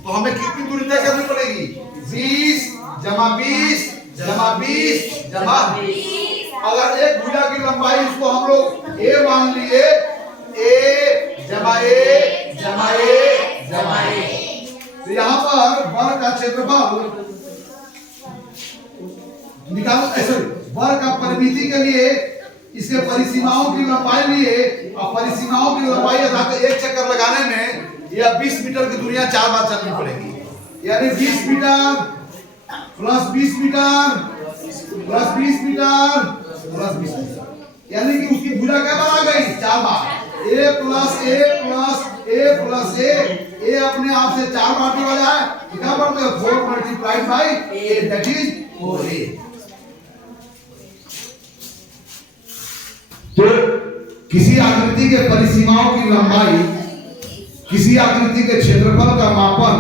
तो हमें कितनी दूरी तय करनी पड़ेगी? 20 जमा 20 जमा 20 जमा 20। अगर एक भुजा की लंबाई इसको हम लोग a मान लिए, a जमा a जमा a जमा a, तो यहाँ पर वर्ग का क्षेत्रफल निकालो। ऐसे वर्ग का परिमिति के लिए इसके परिसीमाओं की लंबाई लिए और परिसीमाओं की लंबाई अर्थात एक चक्कर लगाने में यह 20 मीटर की दूरियां 4 बार चलनी पड़ेगी। यानी 20 metre plus 20 metre plus 20 metre plus 20 metre, यानी कि उसकी भुजा क्या बार आ गई? 4 बार। a plus a plus a plus a अपने आप से 4 बार वाला है, क्या बढ़ते हैं? 4 multiplied by a, that is 4a। तो किसी आकृति के परिसीमाओं की लंबाई, किसी आकृति के क्षेत्रफल का मापन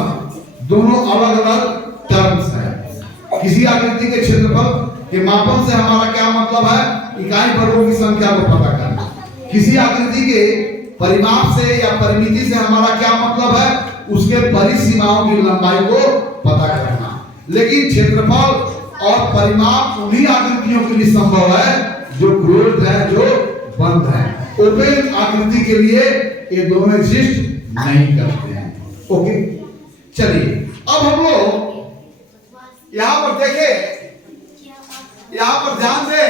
दोनों अलग अलग टर्म्स हैं। किसी आकृति के क्षेत्रफल के मापन से हमारा क्या मतलब है? इकाई वर्गों की संख्या को पता करना। किसी आकृति के परिमाप से या परिमिति से हमारा क्या मतलब है? उसके परिसीमाओं की लंबाई को पता करना। लेकिन क्षेत्रफल और परिमाप उन्हीं आकृतियों के लिए संभव है जो क्लोज्ड है, जो बंद है। ओपन आकृति के लिए ये दोनों एग्जिस्ट नहीं करते हैं। ओके, चलिए अब हम लोग यहां पर देखें, यहां पर ध्यान दें,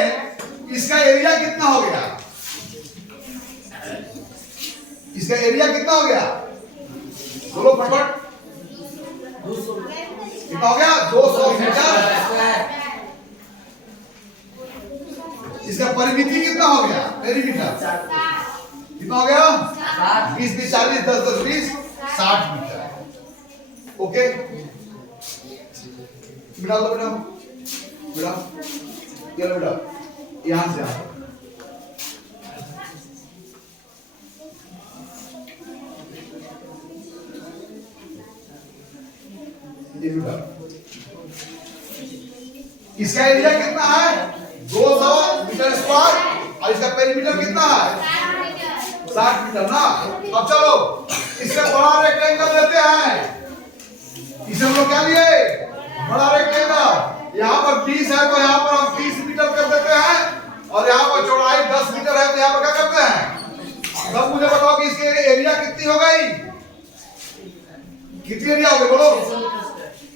इसका एरिया कितना हो गया? इसका एरिया कितना हो गया? बोलो फटाफट। कितना हो गया? 200 मीटर। इसका परिमिति कितना हो गया? पेरीमीटर कितना हो गया? 20 20 40 10 10 20 60 मीटर। ओके, मिला दो बेटा, मिला चलो बेटा, यहां से आओ। ये बेटा, इसका एरिया कितना है? 200 मीटर स्क्वायर और इसका पेरीमीटर कितना है? 60 मीटर ना। अब चलो इससे बड़ा रेक्टेंगल लेते हैं। इसे हम लोग क्या लिए? बड़ा रेक्टेंगल। यहाँ पर 20 है तो यहाँ पर हम 30 मीटर कर देते हैं और यहाँ पर चौड़ाई 10 मीटर है तो यहाँ पर क्या करते हैं? तब मुझे बताओ कि इसके एरिया कितनी हो गई? कितनी एरिया हो गई बोलो?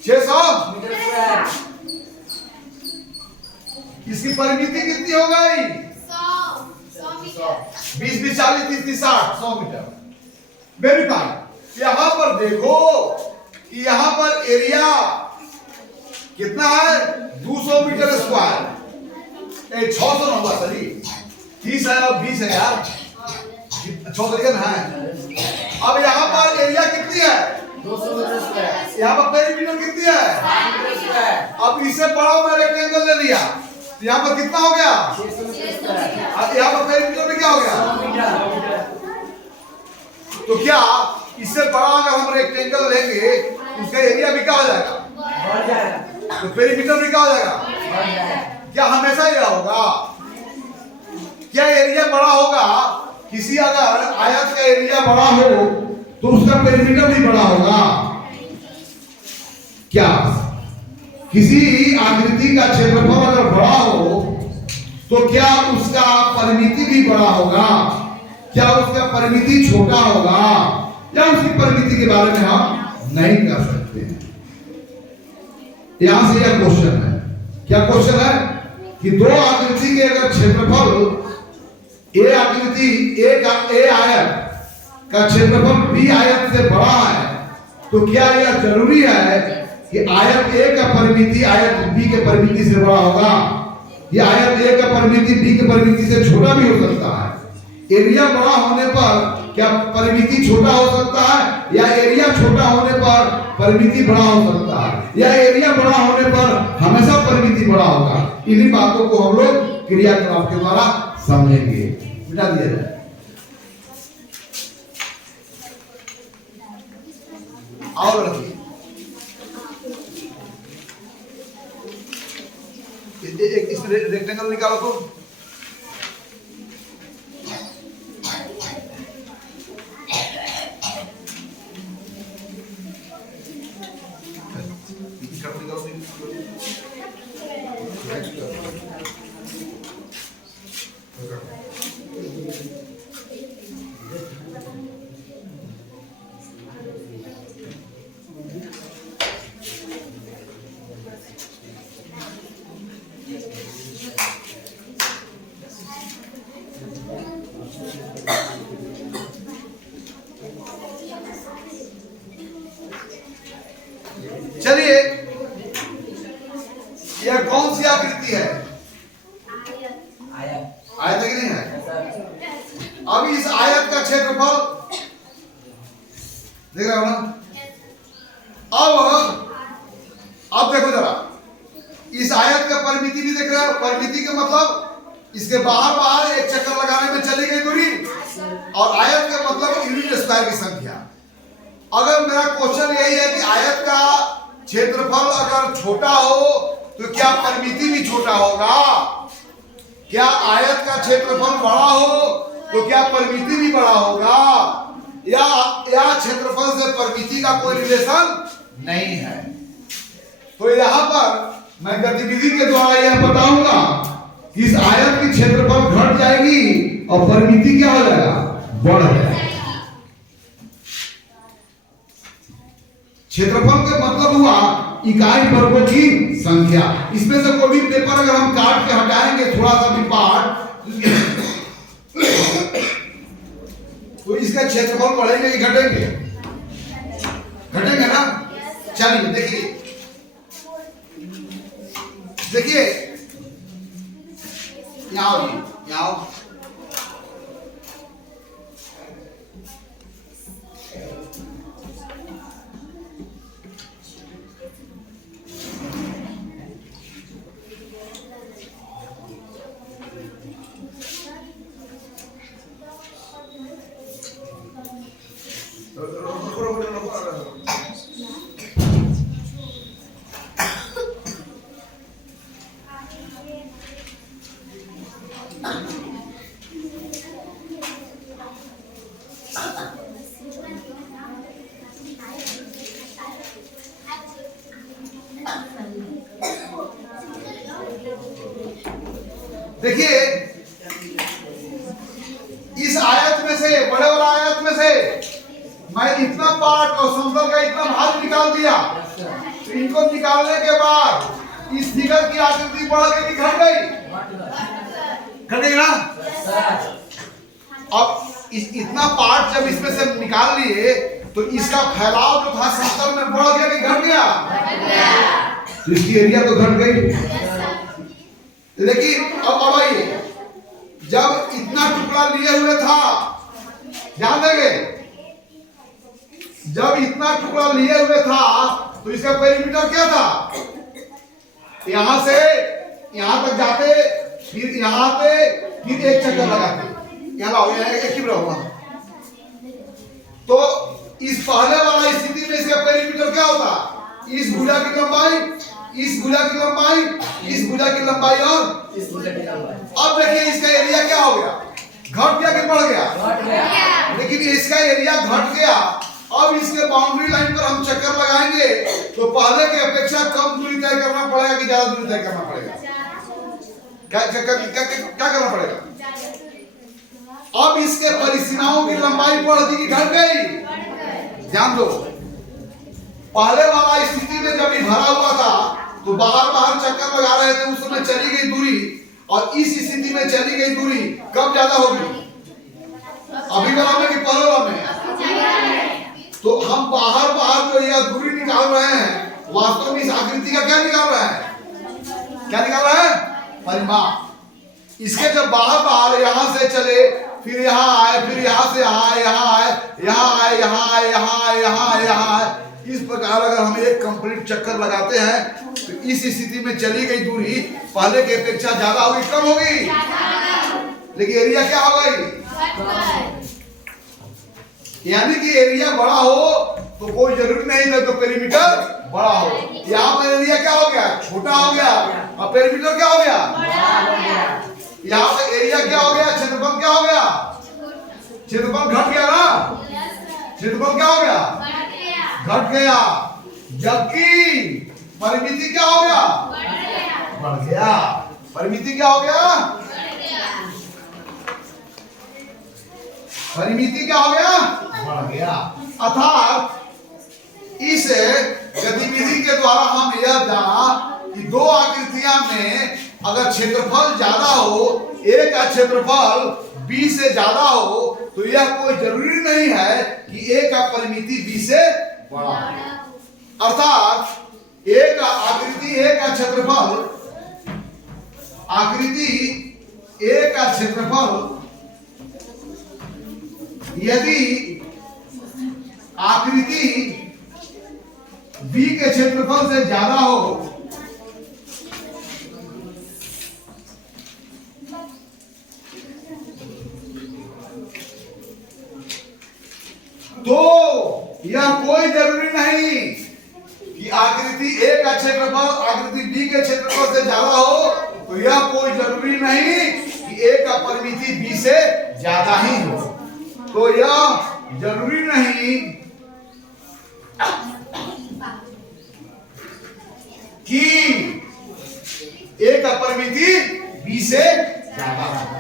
600 मीटर स्क्वायर। इसकी परिमिति कितनी हो गई? 100 मीटर। 20 20 40 30 30 60 100 मीटर। वेरीफाई। यहां पर देखो कि यहां पर एरिया कितना है? 200 मीटर स्क्वायर। 600 ना हुआ, सॉरी 30 है और 20 है यार, 600 है। अब यहां पर एरिया कितनी है? 200 मीटर स्क्वायर। यहाँ पर पेरीमीटर कितनी है? 60 मीटर स्क्वायर। अब इससे बड़ा मैं रेक्टेंगल ले लिया तो यहाँ पर कितना हो गया? 600 मीटर स्क्वायर। अब यहाँ पर पेरीमीटर में क्या हो गया? 100 मीटर। तो क्या इससे बड़ा अगर हम रेक्टेंगल लेंगे उसका एरिया भी क्या हो जाएगा? बढ़ जाएगा। तो पेरीमीटर भी क्या हो जाएगा? बढ़ जाएगा। क्या हमेशा यह होगा? क्या एरिया बड़ा होगा? किसी अगर आयत का एरिया बड़ा हो तो उसका पेरीमीटर भी बड़ा होगा। क्या किसी आकृति का क्षेत्रफल अगर बड़ा हो तो क्या उसका परिमिति भी बड़ा होगा? क्या उसका परिमिति छोटा होगा? या उसकी परिमिति के बारे में हम नहीं कर सकते हैं। यहां से यह क्वेश्चन है। क्या क्वेश्चन है कि दो आकृति के अगर क्षेत्रफल ए आकृति ए आयत का क्षेत्रफल बी आयत से बड़ा है तो क्या यह जरूरी है कि आयत ए का परिमिति आयत बी के परिमिति से बड़ा होगा? या आयत ए का परिमिति बी के परिमिति से छोटा भी हो सकता है? एरिया बड़ा होने पर क्या परिमिति छोटा हो सकता है? या एरिया छोटा होने पर परिमिति बड़ा हो सकता है? या एरिया बड़ा होने पर हमेशा परिमिति बड़ा होगा? इन्हीं बातों को हम लोग क्रियाकलाप के द्वारा समझेंगे। मिटा दिया जाए। और रखिए एक इसमें रेक्टेंगल निकालो तो चलिए, यह कौन सी आकृति है? आयत है कि नहीं है? अब इस आयत का क्षेत्रफल देख रहे हो ना? अब देखो जरा, इस आयत का परिमिति भी देख रहे हो? परिमिति का मतलब इसके बाहर एक चक्कर लगाने में चली गई दूरी, और आयत का मतलब यूनिट स्क्वायर की संख्या। अगर मेरा क्वेश्चन यही है कि आयत का क्षेत्रफल अगर छोटा हो तो क्या परिमिति भी छोटा होगा? क्या आयत का क्षेत्रफल बड़ा हो तो क्या परिमिति भी बड़ा होगा? या क्षेत्रफल से परिमिति का कोई रिलेशन नहीं है? तो यहाँ पर मैं गतिविधि के द्वारा यह बताऊंगा कि इस आयत की क्षेत्रफल घट जाएगी और परिमिति क्या हो जाएगा? बढ़ जाएगा। क्षेत्रफल का मतलब हुआ इकाई वर्गों की संख्या। इसमें से कोई भी पेपर अगर हम काट के हटाएंगे थोड़ा सा भी पार्ट तो इसका क्षेत्रफल बढ़ेंगे कि घटेंगे? घटेंगे ना? चलिए देखिए, देखिए यहाँ देखिए, इस आयत में से, बड़े वाला आयत में से मैं इतना पार्ट और समतल का इतना भाग निकाल दिया। तो इनको निकालने के बाद इस फिगर की आकृति बढ़ गई कि घट गई? घटेगी ना? अब इतना पार्ट जब इसमें से निकाल लिए तो इसका फैलाव जो था समतल में बढ़ गया कि घट गया? तो इसकी एरिया तो घट गई। लेकिन अब आइए, जब इतना टुकड़ा लिए हुए था, ध्यान देंगे, जब इतना टुकड़ा लिए हुए था तो इसका पेरीमीटर क्या था? यहां से यहां तक जाते, फिर यहां पे, फिर एक चक्कर लगाते, यहाँ लाओ, यहाँ एक ही रहो। तो इस पहले वाला स्थिति में इसका पेरीमीटर क्या होता? इस भुजा की लंबाई, इस भुजा की लंबाई, इस भुजा की लंबाई और इस भुजा की लंबाई। अब देखिए इसका एरिया क्या हो गया? घट गया कि बढ़ गया? घट गया। लेकिन इसका एरिया घट गया। अब इसके बाउंड्री लाइन पर हम चक्कर लगाएंगे तो पहले की अपेक्षा कम दूरी तय करना पड़ेगा कि ज्यादा दूरी तय करना पड़ेगा? क्या करना पड़ेगा? अब इसके परिसीमाओं की लंबाई बढ़ गई कि घट गई? ध्यान दो, पहले वाला स्थिति में जब ये भरा हुआ था तो बाहर बाहर चक्कर लगा रहे थे, उस समय चली गई दूरी, और इस स्थिति में चली गई दूरी कब ज्यादा होगी? अभी वाला में कि पहले वाला में? तो हम बाहर बाहर जो यह दूरी निकाल रहे हैं, वास्तव में इस आकृति का क्या निकाल रहे हैं? क्या निकाल रहे हैं? परिमाप। इसके जब बाहर बाहर यहां से चले, फिर यहाँ आए, फिर यहाँ से आए, यहाँ आए, यहाँ आए, यहाँ आए, यहाँ आए, यहाँ आए, यहाँ आए, इस प्रकार अगर हम एक कंप्लीट चक्कर लगाते हैं तो इस स्थिति में चली गई दूरी पहले की अपेक्षा ज्यादा होगी, कम होगी? लेकिन एरिया क्या हो गई? यानी कि एरिया बड़ा हो तो कोई जरूरी नहीं है तो पेरीमीटर बड़ा हो। यहाँ पर एरिया क्या हो गया? छोटा हो गया, और पेरीमीटर क्या हो गया? यहाँ पे एरिया क्या हो गया? क्षेत्रफल क्या हो गया? क्षेत्रफल घट गया ना? क्षेत्रफल क्या हो गया? घट गया। जबकि परिमिति क्या हो गया? बढ़ गया। परिमिति क्या हो गया? परिमिति क्या हो गया? बढ़ गया। अर्थात इस गतिविधि के द्वारा हम यह जाना कि दो आकृतियां में अगर क्षेत्रफल ज्यादा हो, एक का क्षेत्रफल b से ज्यादा हो, तो यह कोई जरूरी नहीं है कि एक का परिमिति b से बड़ा हो। अर्थात एक आकृति एक का क्षेत्रफल, आकृति एक का क्षेत्रफल यदि आकृति b के क्षेत्रफल से ज्यादा हो तो यह कोई जरूरी नहीं कि आकृति A का क्षेत्रफल आकृति B के क्षेत्रफल से ज्यादा हो, तो यह कोई जरूरी नहीं कि A का परिमिति B से ज्यादा ही हो। तो यह जरूरी नहीं कि A का परिमिति B से ज्यादा हो।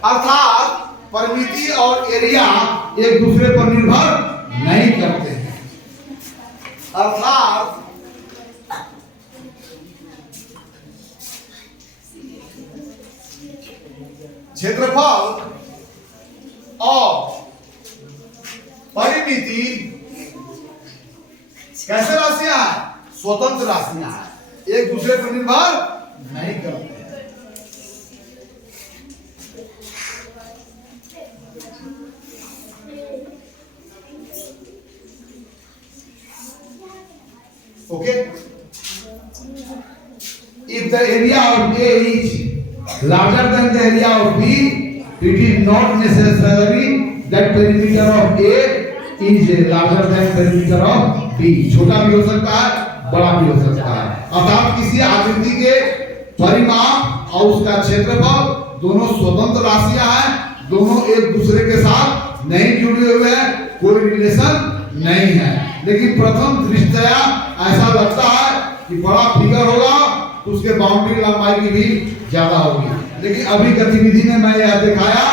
अर्थात परिमिति और एरिया एक दूसरे पर निर्भर नहीं करते हैं। अर्थात क्षेत्रफल और परिमिति कैसे राशियां हैं? स्वतंत्र राशियां हैं, एक दूसरे पर निर्भर नहीं करते हैं। Okay? If the area of A is larger than the area of B, it is not necessary that perimeter of A is larger than perimeter of B. छोटा भी हो सकता है, बड़ा भी हो सकता है। अर्थात किसी आकृति के परिमाप और उसका क्षेत्रफल दोनों स्वतंत्र राशियां हैं, दोनों एक दूसरे के साथ नहीं जुड़े हुए हैं, कोई रिलेशन नहीं है। लेकिन प्रथम दृष्टया ऐसा लगता है कि बड़ा फिगर होगा तो उसके बाउंड्री लंबाई की भी ज्यादा होगी। लेकिन अभी गतिविधि में मैं यह दिखाया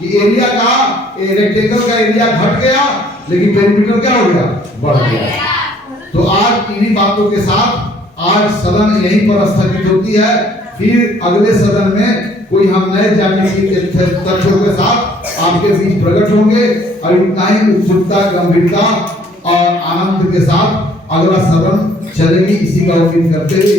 कि एरिया का रेक्टेंगल का एरिया घट गया, लेकिन पेरीमीटर क्या हो गया? बढ़ गया। तो आज इन्हीं बातों के साथ आज सदन यहीं पर स्थगित होती है। फिर अगले सदन में कोई हम नए जानकारी के तथ्यों के साथ आपके बीच प्रकट होंगे, और उतना ही उत्सुकता, गंभीरता और आनंद के साथ अगला सदन चलेगी, इसी का उम्मीद करते हुए